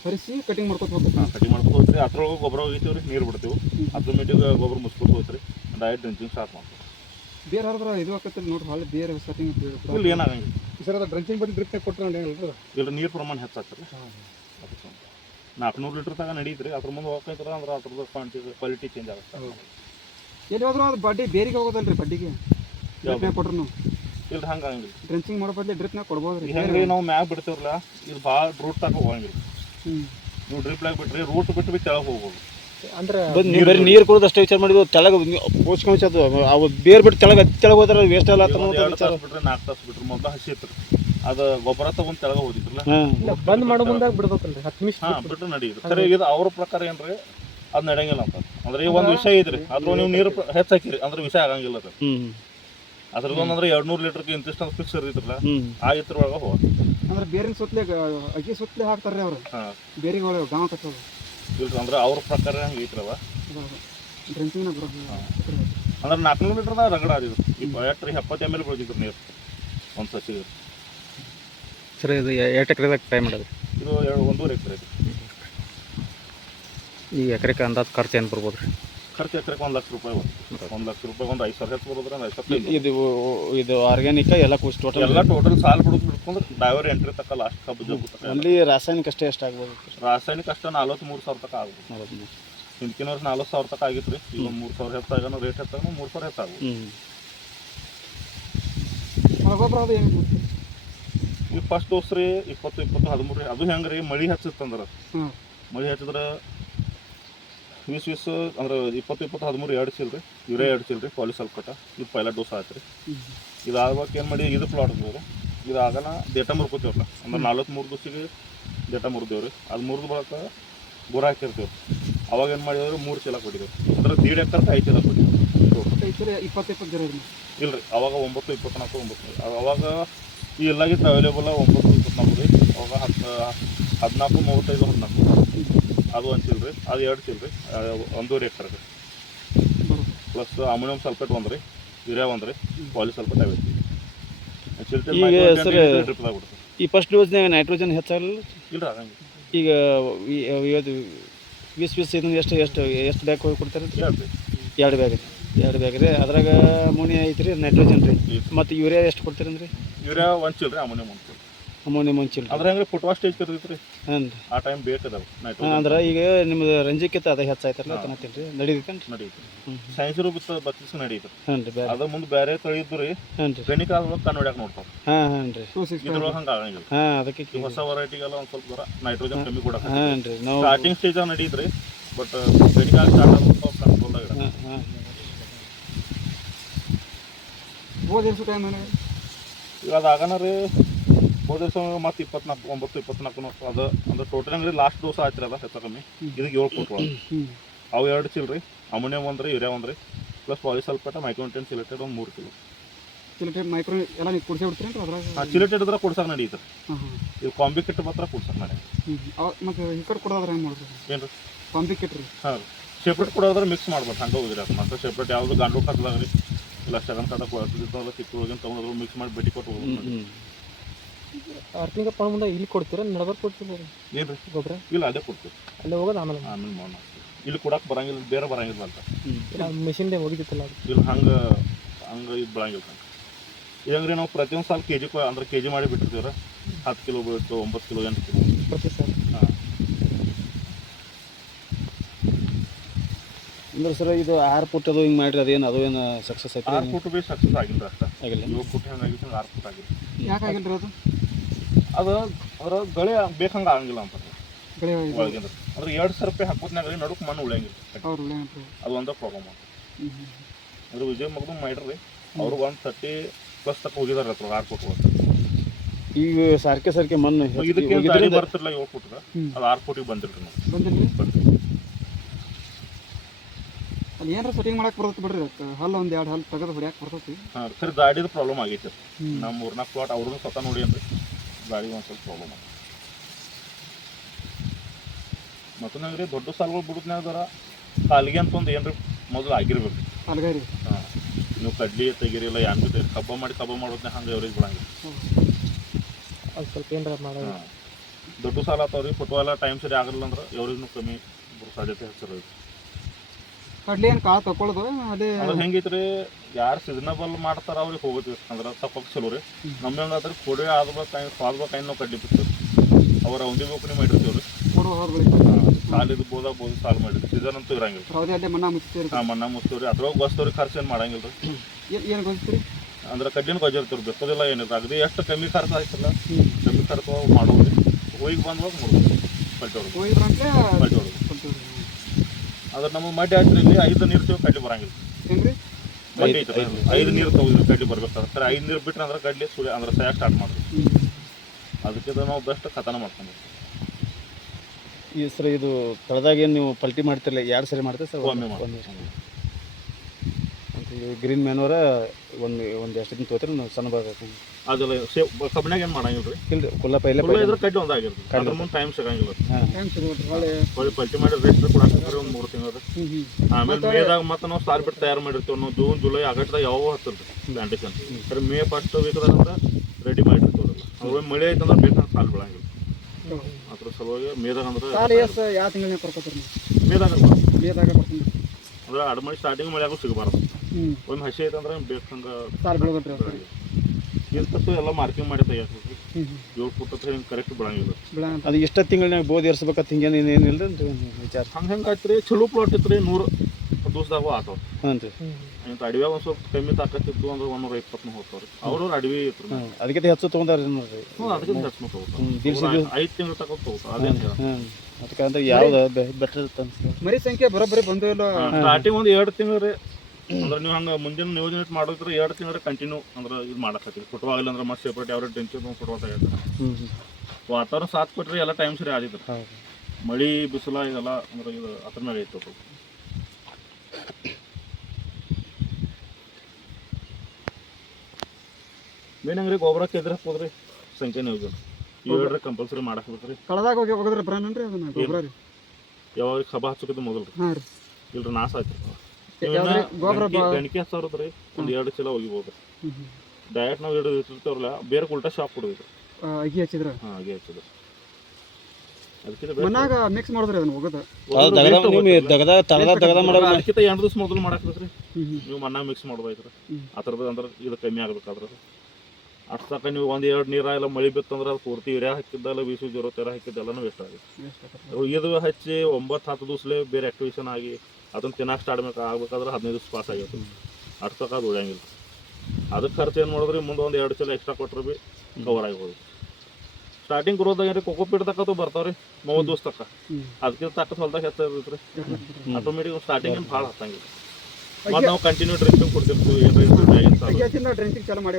ಹರಿಸಿ ಕಟಿಂಗ್ ಮಾಡ್ಕೊತ ಹೋಗ್ಬೇಕು ಕಟಿಂಗ್ ಮಾಡ್ಕೊಂಡು ಹೋಗ್ತೀರಿ. ಅದ್ರೊಳಗೆ ಗೊಬ್ಬರ ಹೋಗಿತೀವಿ ರೀ ನೀರು ಬಿಡ್ತೀವಿ. ಆಟೋಮೆಟಿಕ್ ಗೊಬ್ಬರ ಮುಚ್ಕೊಂಡು ಹೋಗ್ತೀರಿ. ಡೈರೆಕ್ಟ್ ಡ್ರಿಂಕಿಂಗ್ ಸ್ಟಾರ್ಟ್ ಮಾಡ್ತೀವಿ. ಬೇರೆ ಹರಿದ್ರ ಇದು ಆಕತ್ತಿಲ್ಲ ನೋಡ್ರಿ ಭಾಳ ಬೇರೆ ಸೆಟ್ಟಿಂಗ್ ಇಲ್ಲಿ ಏನಾಗಂಗಿಲ್ಲ. ಸರ್ ಅದು ಡ್ರಂಚಿಂಗ್ ಬರೀ ಡ್ರಿಪ್ನಾಗ ಕೊಟ್ಟರೆ ಏನಿಲ್ಲ ಇಲ್ಲ ನೀರು ಪ್ರಮಾಣ ಹೆಚ್ಚಾಗ್ತದೆ ನಾಲ್ಕುನೂರು ಲೀಟ್ರ್ ತಗ ನಡೀತ್ರಿ. ಅದ್ರ ಮುಂದೆ ಹೋಗ್ತೈತ್ರ ಅಂದ್ರೆ ಅದ್ರದ್ದು ಕ್ವಾಂಟಿ ಕ್ವಾಲಿಟಿ ಚೇಂಜ್ ಆಗುತ್ತೆ. ಎಲ್ಲಿ ಹೋದ್ರು ಅದು ಬಡ್ಡಿ ಬೇರಿಗೆ ಹೋಗೋದಲ್ರಿ ಬಡ್ಡಿಗೆ? ಡ್ರಿಪ್ನಾಗ ಕೊಟ್ರು ಇಲ್ಲ ಹಂಗೆ ಹಂಗಿಲ್ಲ ಡ್ರೆಂಚಿಂಗ್ ಮಾಡೋ ಬದಲು ಡ್ರಿಪ್ನಾಗ ಕೊಡ್ಬೋದು ರೀ ಹೆಂಗೆ ನಾವು ಮ್ಯಾಗ ಬಿಡ್ತೀವಲ್ಲ ಇದು ಭಾಳ ರೂಟ್ ತನಕ ಹೋಗಂಗಿಲ್ಲ. ನೀವು ಡ್ರಿಪ್ಲಾಗ ಬಿಟ್ರಿ ರೂಟ್ ಬಿಟ್ಟು ಬಿಟ್ಟು ಕೆಳಗೆ ಹೋಗ್ಬೋದು. ಅಂದ್ರೆ ನೀವು ಬರೀ ನೀರು ಕುಡಿದು ಅಷ್ಟೇ ವಿಚಾರ ಮಾಡಿದ್ರು ತೆಳಗೆ ಪೋಷಕಾಂಶ ಅದು ಅವು ಬೇರೆ ಬಿಟ್ಟು ತೆಳಗೆ ಹತ್ತಿ ತೆಳಗೆ ಹೋದ್ರೆ ವೇಸ್ಟ್ ಅಲ್ಲ ಅಂತ ಎರಡು ವಿಚಾರ. ತಾಸು ಬಿಟ್ರೆ ನಾಲ್ಕು ತಾಸು ಬಿಟ್ರೆ ಮೊದಲು ಹಸಿ ಇತ್ತು ಅದು ಗೊಬ್ಬರ ತಗೊಂಡು ಕೆಳಗೆ ಹೋದಿದ್ರಲ್ಲ ಬಂದ್ ಮಾಡೋ ಮುಂದಾಗ ಬಿಡ್ಬೇಕಲ್ರಿ ಹತ್ತು ನಿಮಿಷ ಹಾಂ ಬಿಟ್ಟು ನಡೀರಿ ಸರಿ ಇದು ಅವ್ರ ಪ್ರಕಾರ ಏನ್ರಿ? ಅದು ನಡೆಯಂಗಿಲ್ಲ ಅಂತ. ಅಂದ್ರೆ ಈಗ ಒಂದು ವಿಷಯ ಐತ್ರಿ. ಅದ್ರ ನೀವು ನೀರು ಹೆಚ್ಚು ಹಾಕಿರಿ. ಅಂದ್ರೆ ವಿಷಯ ಆಗಂಗಿಲ್ಲ ಅದು. ಹ್ಞೂ ಅದ್ರದ್ದೊಂದು ಅಂದ್ರೆ ಎರಡ್ ನೂರು ಲೀಟರ್ಗೆ ಇಂತಿಷ್ಟು ಅಂತ ಫಿಕ್ಸ್ ಇರ್ತಿತ್ತಲ್ಲ ಆ ಇತ್ರ ಒಳಗ ಹೋಗ ಅಂದ್ರೆ ಬೇರಿನ ಸುತ್ತಲೇ ಅಕ್ಕಿ ಸುತ್ತಲೇ ಹಾಕ್ತಾರ್ರಿ ಅವ್ರು. ಹಾ. ಬೇರಿಗೆ ಒಳಗೆ ಗಾಂವ್ ಕಟ್ಟೋದು ಇಲ್ರಿ ಅಂದ್ರೆ ಅವ್ರ ಪ್ರಕಾರ ಹಂಗೆ ಐತ್ರವ ಡ್ರಿಂಕಿಂಗ್ನ ನಾಲ್ಕು ಅಂದ್ರೆ ನಾಲ್ಕುನೂರು ಲೀಟರ್ದಾಗ ರಗಡ ಆದಿದ್ರು ಈ ಎಟ್ರಿ ಎಪ್ಪತ್ತು ಎಂ ಎಲ್ ಬೆಳೆದಿದ್ರು ನೀರು. ಒಂದು ಸಸಿ ಸರ್ ಇದು ಎಷ್ಟು ಎಕರೆದಾಗ ಟೈಮ್ ಮಾಡೋದು ಇದು ಎರಡು ಒಂದೂವರೆ ಎಕರೆ ಈ ಎಕರೆಗೆ ಅಂದಾಜು ಖರ್ಚು ಏನು ಬರ್ಬೋದು ರೀ ಖರ್ಚು ಎಕರೆಗೆ ಒಂದು ಲಕ್ಷ ರೂಪಾಯಿ ಒಂದು ಒಂದು ಲಕ್ಷ ರೂಪಾಯಿ ಒಂದು ಐದು ಸಾವಿರ ಹೆಚ್ಚು ಬರೋದ್ರೆ ಒಂದು ಐದು ಸಾವಿರ ಇದು ಇದು ಆರ್ಗ್ಯಾನಿಕ ಎಲ್ಲ ಕೂಸ್ ಟೋಟಲ್ ಎಲ್ಲ ಟೋಟಲ್ ಸಾಲ ಬಿಡೋದು ಬಿಡ್ಕೊಂಡ್ರೆ ಡೈವರ್ ಎಂಟ್ರಿ ತಕ್ಕ ಲಾಸ್ಟ್ ಕಬ್ಬು ತಕ ಅಲ್ಲಿ ರಾಸಾಯನಿಕ ಅಷ್ಟೇ ಎಷ್ಟಾಗ್ಬೋದು ರಾಸಾಯನಿಕ ಅಷ್ಟ ನಲ್ವತ್ಮೂರು ಸಾವಿರ ತಕ ಆಗ್ಬೋದು. ಹೌದು ಹಿಂದಿನ ವರ್ಷ ನಲ್ವತ್ತು ಸಾವಿರ ತಕ ಆಗಿತ್ತು ರೀ ಈಗ ಮೂರು ಸಾವಿರ ಹೆಚ್ಚಾಗನೋ ರೇಟ್ ಹೆಚ್ಚಾಗನೋ ಮೂರು ಸಾವಿರ ಹೆಚ್ಚಾಗ್ಬೋದು ಹ್ಞೂ ಗೊಬ್ಬರ ಅದು ಏನು ಈಗ ಫಸ್ಟ್ ಇಪ್ಪತ್ತು ಇಪ್ಪತ್ತು ಹದಿಮೂರು ರೀ. ಅದು ಹೆಂಗೆ ರೀ ಮಳೆ ಹಚ್ಚಿತ್ತಂದ್ರೆ. ಮಳೆ ಹಚ್ಚಿದ್ರೆ ವೀಸ್ ವೀಸ್ ಅಂದ್ರೆ ಇಪ್ಪತ್ತು ಇಪ್ಪತ್ತು ಹದಿಮೂರು ಎರಡು ಸೀಲ್ ರೀ ಇವರೇ ಎರಡು ಚೀಲ್ ರೀ ಪಾಲಿ ಸ್ವಲ್ಪ ಕಟ್ಟ. ಇದು ಪೈಲ ಡೋಸ್ ಆಯ್ತು ರೀ ಇದು ಆಗ್ಬೇಕು ಏನು ಮಾಡಿ ಇದು ಪ್ಲಾಟ್ ಅದು ಇದು ಆಗನ ಡೇಟ ಮುರ್ಕೋತೀವಲ್ಲ ಅಂದ್ರೆ ನಲ್ವತ್ಮೂರು ದಿವಸಿಗೆ ಡೇಟ ಮುರಿದೇವ್ರಿ. ಅದು ಮುರಿದು ಬಳಕ ಗುರ ಹಾಕಿರ್ತೀವಿ ಅವಾಗ ಏನು ಮಾಡಿದ್ರು ಮೂರು ಚೀಲ ಕೊಟ್ಟಿದ್ದೇವೆ ಅಂದ್ರೆ ದೀಡ್ ಎಕರ್ಗೆ ಐದು ಚೀಲ ಜರ ಇದೆ ಇಲ್ರಿ ಅವಾಗ ಒಂಬತ್ತು ಇಪ್ಪತ್ನಾಲ್ಕು ಒಂಬತ್ತು. ಅವ- ಅವಾಗ ಈ ಎಲ್ಲಾಗಿತ್ತು ಅವೈಲೇಬಲ್ ಒಂಬತ್ತು ಇಪ್ಪತ್ನಾಲ್ಕು ರೀ. ಅವಾಗ ಹತ್ತು ಹದಿನಾಲ್ಕು ಮೂವತ್ತೈದು ಹದಿನಾಲ್ಕು. ಅದು ಒಂದು ಚೀಲ ರೀ ಅದು ಎರಡು ಚೀಲ ರೀ ಒಂದೂವರೆ ಎಕರೆ ರೀ. ಪ್ಲಸ್ ಅಮೋನಿಯಂ ಸಲ್ಫೇಟ್ ಒಂದು ರೀ ಯೂರಿಯಾ ಒಂದು ರೀ ಪಾಲಿ ಸಲ್ಫೇಟ್ ಆಗೈತಿ ಈಗ ಸರ್- ಈ ಫಸ್ಟ್ ಡೋಸ್ನಾಗ ನೈಟ್ರೋಜನ್ ಹೆಚ್ಚಾಗಲ್ಲ ಇಲ್ಲ ಈಗ ಇವತ್ತು ಬಿಸ್ ಬಿಸ್ ಇದನ್ನ ಎಷ್ಟು ಎಷ್ಟು ಎಷ್ಟು ಬ್ಯಾಗ್ ಹೋಗಿ ಕೊಡ್ತಾರೆ? ಎರಡು ಬ್ಯಾಗ್ ರೀ. ಎರಡು ಬ್ಯಾಗ್ ರೀ. ಅದ್ರಾಗ ಅಮೋನಿಯಾ ಐತ್ರಿ ನೈಟ್ರೋಜನ್ ರೀ. ಮತ್ತು ಯೂರಿಯಾ ಎಷ್ಟು ಕೊಡ್ತೀರಂದ್ರಿ? ಯೂರಿಯಾ ಒಂದು ಚೀಲ ರೀ ಅಮೋನಿಯಂ ಒಂದು ಅಮೋನಿಯಂ ಒಂದು ಅಂದ್ರೆ ಹೆಂಗ್ರಿ ಫುಟ್ವಾ ಸ್ಟೇಜ್ ಕರ್ತೈತೆ ರೀ ಹಾಂ ಆ ಟೈಮ್ ಬೇಕದ ನೈಟ್ ಅಂದ್ರೆ ಈಗ ನಿಮ್ದು ರಂಜಿಕಿತ ಅದ ಹೆಚ್ಚಾಯ್ತಲ್ಲ ತನತೀನಿ ರೀ ನಡೀತೈತೇನ್ರಿ ನಡೀತು ಸೈನ್ಸ್ ರೂಪ ಬಿತ್ತ ಬತ್ತಿಸ್ ನಡೀತು ಹಾಂ ರೀ ಅದ ಮುಂದೆ ಬೇರೆ ತಳಿದ್ದು ರೀ ಹಾಂ ರೀ. ಗಣಿಕ ಆದ್ಮೇಲೆ ಕಣ್ಣು ಹೊಡ್ಯಾಕ ನೋಡ್ತಾವ ಹಾಂ ಹಾಂ ರೀ. ಟೂ ಸಿಕ್ಸ್ ಇದ್ರೊಳಗೆ ಹಂಗೆ ಆಗಂಗಿಲ್ಲ. ಹಾಂ ಅದಕ್ಕೆ ಈ ಹೊಸ ವೆರೈಟಿಗೆಲ್ಲ ಒಂದು ಸ್ವಲ್ಪ ಬರ ನೈಟ್ರೋಜನ್ ಕಮ್ಮಿ ಕೊಡಕ್ಕೆ ಹಾಂ ರೀ. ನಾವು ಸ್ಟಾರ್ಟಿಂಗ್ ಸ್ಟೇಜ್ ನಡೀತ್ರಿ ಬಟ್ ಗಣಿಕ ಸ್ಟಾರ್ಟ್ ಆದ್ಮೇಲೆ ಕಂಟ್ರೋಲ್ ಆಗಿದೆ ಹಾಂ ಹಾಂ. ಹೋದ ಎಷ್ಟು ಟೈಮ್ ಏನಾಗ ಈಗ ಅದು ಆಗನ ರೀ ಹೋದ ದಿವಸ ಮತ್ತೆ ಇಪ್ಪತ್ನಾಲ್ಕು ಒಂಬತ್ತು ಇಪ್ಪತ್ನಾಲ್ಕು ಅದು ಅಂದ್ರೆ ಟೋಟಲ್ ಅಂಗಡಿ ಲಾಸ್ಟ್ ಡೋಸ್ ಆಯ್ತು ರೀ ಅದ ಹೆಚ್ಚು ಕಮ್ಮಿ ಇದಕ್ಕೆ ಏಳು ಕೊಟ್ಟು ಅವು ಎರಡು ಚಿಲ್ರಿ ರೀ ಅಮೋನಿಯಂ ಒಂದ್ರಿ ರೀ ಯೂರಿಯಾ ಒಂದ್ರಿ ಪ್ಲಸ್ ಪಾಲಿಸಲ್ಪೇಟ ಮೈಕ್ರೋನ್ಟೆನ್ ಸಿಲೆಟೆಡ್ ಒಂದು ಮೂರು ಕಿಲೋ. ಚಿಲಟೆ ಮೈಕ್ರೋ ಎಲ್ಲ ನೀವು ಕುಡಿಸಿ ಬಿಡ್ತೀರಿ ಅದ್ರಾಗ? ಆ ಸಿಲೆಟೆಡ್ ಇದ್ರೆ ಕೊಡ್ಸಕ್ಕೆ ನಡೀತು ಹಾಂ ಹಾಂ. ಇದು ಕಾಂಬಿ ಕಿಟ್ ಮಾತ್ರ ಕೊಡ್ಸಕ್ಕೆ ನಡಿ ಮತ್ತು ಈ ಕಡೆ ಕೊಡೋದ್ರ ಹೆಂಗೆ ಮಾಡ್ತೀರಿ? ಏನು ಕಾಂಬಿ ಕಿಟ್ ರೀ. ಹಾಂ ಸೆಪ್ರೇಟ್ ಕೊಡೋದ್ರೆ ಮಿಕ್ಸ್ ಮಾಡ್ಬೇಕು ಹಂಗೆ ಹೋಗಿರಿ ಅದು. ಮತ್ತೆ ಸೆಪ್ರೇಟ್ ಯಾವುದು ಗಂಡು ಕಟ್ಲಾಗ್ರಿ ರೀ ಇಲ್ಲ ಸಗನ್ ಕದ ಕೊಡ್ತಿದ್ದಲ್ಲ ಕಿತ್ತು ಹೋಗಿ ತೊಗೊಂಡ್ರು ಮಿಕ್ಸ್ ಮಾಡಿ ಬೆಟ್ಟಿ ಕೊಟ್ಟು ಹೋಗ್ಬೇಕು ಪಣ ಮುಂದೆ ಇಲ್ಲಿ ಕೊಡ್ತೀರಾ? ನಡ್ಬರ್ ಕೊಡ್ತೀರಾ? ಏನು ರೀ? ಗೊಬ್ಬರ? ಇಲ್ಲ ಅದೇ ಕೊಡ್ತೀವಿ. ಅಲ್ಲೇ ಹೋಗೋದು ಆಮೇಲೆ? ಆಮೇಲೆ ಮಾಡೋಣ. ಇಲ್ಲಿ ಕೊಡಕ್ಕೆ ಬರಂಗಿಲ್ಲ ಬೇರೆ ಬರಂಗಿಲ್ಲ ಅಂತ. ಮೆಷಿನ್ದೇ ಹೋಗಿದ್ದಿತ್ತಲ್ಲ ಅದು. ಇಲ್ಲಿ ಹಂಗೆ ಹಂಗೆ ಇದು ಬರಂಗಿಲ್ಲ ಅಂತ. ಇದಂಗ್ರಿ ರೀ ನಾವು ಪ್ರತಿಯೊಂದು ಸಾಲ ಕೆ ಜಿ ಅಂದ್ರೆ ಕೆ ಜಿ ಮಾಡಿ ಬಿಟ್ಟಿರ್ತೀವ್ರ. ಹತ್ತು ಕಿಲೋ ಬೀಳ್ತು ಒಂಬತ್ತು ಕಿಲೋ ಎಂಟು ಕಿಲೋ. ಪ್ರತಿ ಸರ್ ಹಾಂ. ಅಂದ್ರೆ ಸರ್ ಇದು ಆರು ಫುಟ್ ಅದು ಹಿಂಗೆ ಮಾಡಿರಿ ಅದೇನು ಅದು ಏನು ಸಕ್ಸಸ್ ಆಯ್ತು ಆರು ಫುಟ್ ಬಿ ಸಕ್ಸಸ್ ಆಗಿಲ್ಲ ಅಷ್ಟೇ. ಆಗಿಲ್ಲ. ಏಳು ಫುಟ್ ಹೆಂಗಾಗಿತ್ತು ಆರು ಫುಟ್ ಆಗಿಲ್ಲ ರೀ ಅದು? ಅದು ಅದ್ರ ಗಳೆ ಬೇಕಂಗೆ ಆಗಂಗಿಲ್ಲ ಅಂತ. ಅದ್ರ ಒಳಗಿಂದ. ಅಂದ್ರೆ ಎರಡು ಸಾವಿರ ರೂಪಾಯಿ ಹಾಕೋದ್ನಾಗ ನಡುಕ್ ಮಣ್ಣು ಉಳಿಯಂಗಿಲ್ಲ. ಅವ್ರು ಅದು ಒಂದೇ ಪ್ರಾಬ್ಲಮ್ ಅಂತ ಅಂದ್ರೆ ವಿಜಯ್ ಮಗದು ಮಾಡ್ರಿ. ಅವ್ರು ಒಂದು ತರ್ಟಿ ಪ್ಲಸ್ ತಕ್ಕ ಹೋಗಿದಾರೆ ಹತ್ರ ಆರು ಫುಟ್ ಈಗ ಸಾರ್ಕೆ ಸಾರ್ಕೆ ಮಣ್ಣು ಇದಕ್ಕೆ ಗಾಡಿ ಬರ್ತಿರಲ್ಲ ಬರ್ತಿರ್ಲ ಏಳು ಫುಟ್ಗೆ ಹ್ಞೂ ಅದು ಆರು ಫುಟಿಗೆ ಬಂದಿಲ್ರಿ ನಾವು ಬಂದಿಲ್ರಿ? ಬರ್ತೀವಿ ಅಲ್ಲಿ ಏನಾರ ಸೆಟ್ಟಿಂಗ್ ಮಾಡಕ್ಕೆ ಬರ್ತೈತಿ ಬಿಡ್ರಿ ಅದಕ್ಕೆ. ಹಲ್ಲು ಒಂದು ಎರಡು ಹಲ್ಲು ತೆಗೆದು ಹೊಡ್ಯಾಕೆ ಬರ್ತೈತಿ. ಹಾಂ ಸರಿ ಗಾಡಿದು ಪ್ರಾಬ್ಲಮ್ ಆಗೈತೆ. ನಮ್ಮ ಮೂರ್ನಾಲ್ಕು ಪ್ಲಾಟ್ ಅವ್ರನ್ನ ಸ್ವತಃ ನೋಡಿ ಅಂದ್ರೆ. ಗಾಡಿ ಒಂದು ಸ್ವಲ್ಪ ಪ್ರಾಬ್ಲಮ್ ಆಗಿದೆ ಮತ್ತು ನಂಗೆ ದೊಡ್ಡ ಸಾಲಗಳು ಬಿಡುದ್ನಾಗ ದರ ಕಾಲಿಗೆ ಅಂತ ಒಂದು ಏನ್ರಿ ಮೊದಲು ಆಗಿರ್ಬೇಕು. ಹಾಂ. ನೀವು ಕಡ್ಲಿ ತೆಗಿರಿಲ್ಲ ಯಾನ್ ತೆಗೀರಿ ಕಬ್ಬ ಮಾಡಿ ಕಬ್ಬ ಮಾಡೋದ್ನ ಹಂಗೆ ಎವ್ರೇಜ್ ಬಿಡಂಗಿಲ್ಲ. ಅದು ಸ್ವಲ್ಪ ಏನಾರ ಮಾಡೋದು. ದೊಡ್ಡ ಸಾಲ ಆತಾವ್ರಿ ಫೋಟೋ ಎಲ್ಲ ಟೈಮ್ ಸರಿ ಆಗಲ್ಲ ಅಂದ್ರೆ ಎವ್ರೇಜ್ನು ಕಮ್ಮಿ ಸಾಧ್ಯತೆ ಹೆಚ್ಚಿರೋದು. ಕಡ್ಲಿ ಏನು ಕಾಳು ತಕೊಳ್ಳೋದು ಅದೇ ಅದು ಹೆಂಗೈತ್ರಿ ಯಾರು ಸೀಸನಬಲ್ ಮಾಡ್ತಾರ ಅವ್ರಿಗೆ ಹೋಗುತ್ತೆ ಅಂದ್ರೆ ತಪ್ಪಕ್ಕೆ ಚಲೋ ರೀ. ನಮ್ಮ ಹೆಂಗಾದ್ರೆ ಕೊಡಿ ಆದ್ಬೇಕು ಟೈಮ್ ನಾವು ಕಡ್ಲಿ ಬಿಡ್ತೀವಿ ಅವ್ರ ಒಂದೇ ಬೇಕು ನೀವು ಮಾಡಿರ್ತೀವಿ ರೀ ಸಾಲಿದು ಬೋದಾಗ ಬೋದು ಸಾಲು ಮಾಡಿದ್ವಿ ಸೀಸನ್ ಅಂತೂ ಇರಂಗಿಲ್ಲ. ಮನ್ನಾ ಮಣ್ಣು ಮಣ್ಣ ಮುಸ್ತವ್ರಿ ಅದ್ರೊಳಗೆ ಬಸ್ತವ್ರಿ ಖರ್ಚು ಏನು ಮಾಡಂಗಿಲ್ಲ ರೀ ಏನು ಗೊತ್ತಿರಿ ಅಂದ್ರೆ ಕಡ್ಲಿನ ಗೊಜ್ಜಿರ್ತೀವಿ ಬೆತ್ತದಿಲ್ಲ ಏನಿಲ್ಲ. ಅಗದಿ ಎಷ್ಟು ಕಮ್ಮಿ ಖರ್ಚು ಆಯ್ತಲ್ಲ ಕಮ್ಮಿ ಖರ್ಚು ಮಾಡೋದು ಹೋಗಿ ಬಂದ್ವಾಗ ಮುಡ್ದು ಪಲ್ಟಿ ಹೊಡ್ದು ಹೋಗಿದ್ರಂತೆ ಪಲ್ಟಿ ಹೊಡ್ದು ಕೊಡ್ತೀವಿ ಅದ್ರ ನಮ್ಮ ಮಡ್ಡಿ ಹಾಕ್ರಿ ಇಲ್ಲಿ ಐದು ನೀರು ತೆಗೆದು ಕಡ್ಲಿ ಬರಂಗಿಲ್ಲ. ಮಡ್ಡಿ ಐತೆ ಐದು ನೀರು ತೆಗೆದು ಕಡ್ಲಿ ಬರ್ಬೇಕಾದ್ರೆ ಸರಿ. ಐದು ನೀರು ಬಿಟ್ರೆ ಅಂದ್ರೆ ಕಡ್ಲಿ ಸುಳಿ ಅಂದ್ರೆ ಸಯ ಸ್ಟಾರ್ಟ್ ಮಾಡ್ತೀವಿ ಅದಕ್ಕೆ ಇದು ನಾವು ಬೆಸ್ಟ್ ಖತನ ಮಾಡ್ಕೊಂಡು ಈ ಸರ್ ಇದು ತಳದಾಗ ಏನು ನೀವು ಪಲ್ಟಿ ಮಾಡ್ತಿರಲ್ಲ ಎರಡು ಸರಿ ಮಾಡ್ತೀರಿ ಸರ್? ಒಮ್ಮೆ ಮಾಡ್ತೀವಿ. ಗ್ರೀನ್ ಮ್ಯಾನ್ವರ ಒಂದು ಒಂದು ಎಷ್ಟು ದಿನ ತೊಗೋತೀರಿ? ನಾವು ಸಣ್ಣ ಭಾಗ ಅದೆಲ್ಲ ಸೇವ್ ಕಬ್ಬಿನಾಗ ಏನು ಮಾಡಂಗಿಲ್ಲ ರೀ ಇಲ್ಲ ಕುಲ್ಲ ಇಲ್ಲೇ ಫುಲ್ ಇದ್ರ ಕಡ್ಡಿ ಒಂದಾಗಿರ್ತದೆ. ಕಡ್ಡಿ ಅದ್ರ ಮುಂದೆ ಟೈಮ್ ಸಿಗಂಗಿಲ್ಲ. ಹೊಳ್ಳಿ ಪಲ್ಟಿ ಮಾಡಿ ರೆಸ್ಟ್ ಕೊಡಾಕ್ತಾರೆ ಒಂದು ಮೂರು ತಿಂಗಳು ಆಮೇಲೆ ಮೇದಾಗ ಮತ್ತೆ ನಾವು ಸಾಲ್ ಬಿಟ್ಟು ತಯಾರು ಮಾಡಿರ್ತೀವಿ ನಾವು ಜೂನ್ ಜುಲೈ ಆಗಸ್ಟ್ದಾಗ ಯಾವ ಹತ್ತಿರ್ತೀವಿ ಪ್ಲಾಂಟೇಶನ್ ಸರಿ ಮೇ ಫಸ್ಟ್ ವೀಕ್ದಾಗ ಅಂದ್ರೆ ರೆಡಿ ಮಾಡಿರ್ತೀವಲ್ಲ. ಅವಾಗ ಮಳೆ ಐತಂದ್ರೆ ಬೇಕಂದ್ರೆ ಸಾಲ್ ಬಿಡಂಗಿಲ್ಲ. ಅದ್ರ ಸಲುವಾಗಿ ಮೇದಾಗ ಅಂದ್ರೆ ಯಾವ ತಿಂಗಳನ್ನ ಕೊಡ್ಕೋತೀರಿ ಮೇದಾಗ ಮೇದಾಗ ಕೊಡ್ತೀನಿ ಅಂದ್ರೆ ಅಡಮಳಿ ಸ್ಟಾರ್ಟಿಂಗ್ ಮಳೆಯಾಗೂ ಸಿಗಬಾರ್ದು. ಹ್ಞೂ ಒಮ್ಮೆ ಹಸಿ ಐತಂದ್ರೆ ಬೇಕಂದ್ರೆ ಸಾಲ ಬೀಳೋದ್ರಿ ಅವ್ರು ಇಂಥದ್ದು ಎಲ್ಲ ಮಾರ್ಕಿಂಗ್ ಮಾಡಿ ಹ್ಞೂ ಏಳು ಫುಟ್ ಹತ್ರ ಹಿಂಗೆ ಕರೆಕ್ಟ್ ಬೆಳಂಗಿಲ್ಲ. ಬಿಳ ಅದು ಎಷ್ಟು ತಿಂಗಳನ್ನ ಬೋಧಿ ಏರ್ಸ್ಬೇಕಂತ ಹಿಂಗೇನು ಏನಿಲ್ಲ ರೀ ವಿಚಾರ. ಹಂಗೆ ಹೆಂಗೆ ಆಯ್ತು ಚಲೋ ಪ್ಲಾಟ್ ಇತ್ತು ರೀ ನೂರು ದಿವಸದಾಗ ಆತಾವ ಹ್ಞೂ ರೀ. ಇಂಥ ಅಡವ್ಯಾಗ ಒಂದು ಸ್ವಲ್ಪ ಕಮ್ಮಿ ತಾಕತ್ತಿತ್ತು ಅಂದ್ರೆ ಒಂದೂರ ಇಪ್ಪತ್ತು ಹೋಗ್ತಾವ್ರಿ ಅವ್ರವ್ರ ಅಡವಿ ಇತ್ತು ಹಾಂ ಅದಕ್ಕಿಂತ ಹೆಚ್ಚು ತೊಗೊಂಡಾರ ನೋಡ್ರಿ. ಹ್ಞೂ ಅದಕ್ಕೆ ಹೆಚ್ಚು ತೊಗೊತಾರೆ ಹ್ಮ್, ದಿವ್ಸ ದಿವ್ಸ ಐದು ತಿಂಗಳು ತಗೋ ತಗೋತಾರೆ ಅದೇನು ಅದಕ್ಕೆ ಅಂದ್ರೆ ಯಾವ್ದು ಬೆಟರ್ ಮರಿ ಸಂಖ್ಯೆ ಬರೋಬ್ಬರಿ ಬಂದು ಇಲ್ಲ? ಸ್ಟಾರ್ಟಿಂಗ್ ಒಂದು ಎರಡು ತಿಂಗಳು ರೀ. ಅಂದ್ರೆ ನೀವು ಹಂಗ ಮುಂದಿನ ನಿಯೋಜನೆ ಮಾಡಿದ್ರೆ ಎರಡು ತಿಂಗಳು ಕಂಟಿನ್ಯೂ ಅಂದ್ರೆ ಇದು ಮಾಡಕತ್ತೀವಿ ಫುಟ್ಬಾಲ್ ಅಂದ್ರೆ ಮತ್ತೆ ಸೆಪ್ರೇಟ್ ಯಾವ ಟೆನ್ಷನ್ ಫುಟ್ಬಾಲ್ ತೆಗಿತಾರೆ ಹ್ಮ್ ಹ್ಞೂ ವಾತಾವರಣ ಸಾಥ್ ಕೊಟ್ರಿ ಎಲ್ಲ ಟೈಮ್ ಸರಿ ಆದಿತ್ತು ಮಳಿ ಬಿಸಿಲ ಇದೆಲ್ಲ ಅಂದ್ರೆ ಇದು ಅದ್ರ ಮೇಲೆ ಇತ್ತು. ಮೇನ್ ಅಂಗ್ರಿ ಗೊಬ್ಬರ ಎದ್ರ ಹೋದ್ರಿ? ಸಂಖ್ಯೆ ನೀವು. ಇವೆರಡ್ರೆ ಕಂಪಲ್ಸರಿ ಮಾಡಾಕ್ಬೇಕ್ರಿ ಕಳದಾಗ ಹೋಗಿ ಹೋಗಿದ್ರೆ ಬರೋಣನ್ರಿ ಅದನ್ನ ಗೊಬ್ಬರ ರೀ? ಯಾವಾಗ ಕಬ ಹಚ್ಚೋಕಿದ್ದು ಮೊದಲು ರೀ. ಇಲ್ರಿ ನಾಶ ಆಯ್ತು. ಗೊಬ್ಬರ ಬಾ ಗಣಿಕೆ ಹಚ್ಚೋದ್ರಿ ಒಂದು ಎರಡು ಚೀಲ ಒಗಿಬೋದು. ಡಯಟ್ ನಾವು ಹಿಡಿದು ಇಟ್ಟಿರ್ತಾವ್ರಲ್ಲ ಬೇರೆ ಉಲ್ಟಾ ಶಾಪ್ ಕೊಡೋದು ಅಗಿ ಹಚ್ಚಿದ್ರ? ಹಾಂ ಹಾಗೆ ಹಚ್ಚೋದು. ಅದಕ್ಕಿಂತ ಮನ್ಯಾಗ ಮಿಕ್ಸ್ ಮಾಡಿದ್ರಿ ಅದನ್ನ ಹೋಗೋದ ದಗದ ದಗದ ಅದಕ್ಕಿಂತ ಎಂಟು ದಿವಸ ಮೊದಲು ಮಾಡಾಕ್ಬೇಕ್ರಿ ನೀವು ಮಣ್ಣಾಗ ಮಿಕ್ಸ್ ಆ ಅಂದ್ರೆ ಇದು ಕಮ್ಮಿ ಆಗ್ಬೇಕಾದ್ರೆ ಅಷ್ಟು ತನಕ ನೀವು ಒಂದು ಎರಡು ನೀರ ಎಲ್ಲ ಮಳೆ ಬಿತ್ತಂದ್ರೆ ಅದು ಪೂರ್ತಿ ಯೂರಿಯಾ ಹಾಕಿದ್ದಲ್ಲ ಬೀಸು ಜೋರ ತೆರ ಹಾಕಿದ್ದೆಲ್ಲನೂ ವೇಸ್ಟ್ ಆಗುತ್ತೆ. ಇದು ಹಚ್ಚಿ ಒಂಬತ್ತು ಹತ್ತು ದಿವಸಲೇ ಬೇರೆ ಆಕ್ಟಿವೇಶನ್ ಆಗಿ ಅದನ್ನ ತಿನ್ನಕ್ಕೆ ಸ್ಟಾರ್ಟ್ ಬೇಕು ಆಗ್ಬೇಕಾದ್ರೆ ಹದಿನೈದು ದಿವಸ ಪಾಸ್ ಆಗಿರುತ್ತೆ. ಅಷ್ಟು ತಕ್ಕ ಅದು ಉಳಿಯಂಗಿಲ್ಲ. ಅದಕ್ಕೆ ಖರ್ಚು ಏನು ಮಾಡಿದ್ರಿ? ಮುಂದೆ ಒಂದು ಎರಡು ಚೀಲ ಎಕ್ಸ್ಟ್ರಾ ಕೊಟ್ಟರು ಭೀ ಕವರ್ ಆಗಿಬೋದು. ಸ್ಟಾರ್ಟಿಂಗ್ ಗ್ರೋದಾಗ ಏನ್ರಿ? ಕೊಕ್ಕೋ ಪೀಡ್ ತಕ್ಕತ್ತು ಬರ್ತಾವ್ರಿ? ಮೂವತ್ತು ದಿವಸ ತಕ್ಕ. ಅದಕ್ಕಿಂತ ತಕ್ಕ ಹೊಲ್ದಾಗ ಹೆಚ್ಚಾಗಿರ್ತೈತ್ರಿ ರೀ ಆಟೋಮೆಟಿಕ್ ಸ್ಟಾರ್ಟಿಂಗ್ ಏನು ಭಾಳ ಹತ್ತಂಗಿಲ್ಲ. ಮತ್ತು ನಾವು ಕಂಟಿನ್ಯೂ ಡ್ರಿಂಕಿಂಗ್ ಕೊಡ್ತಿರ್ತೀವಿ. ಏನಾರ ರೀ? ಡ್ರೆಂಚಿಂಗ್ ಚಾಲು ಮಾಡಿ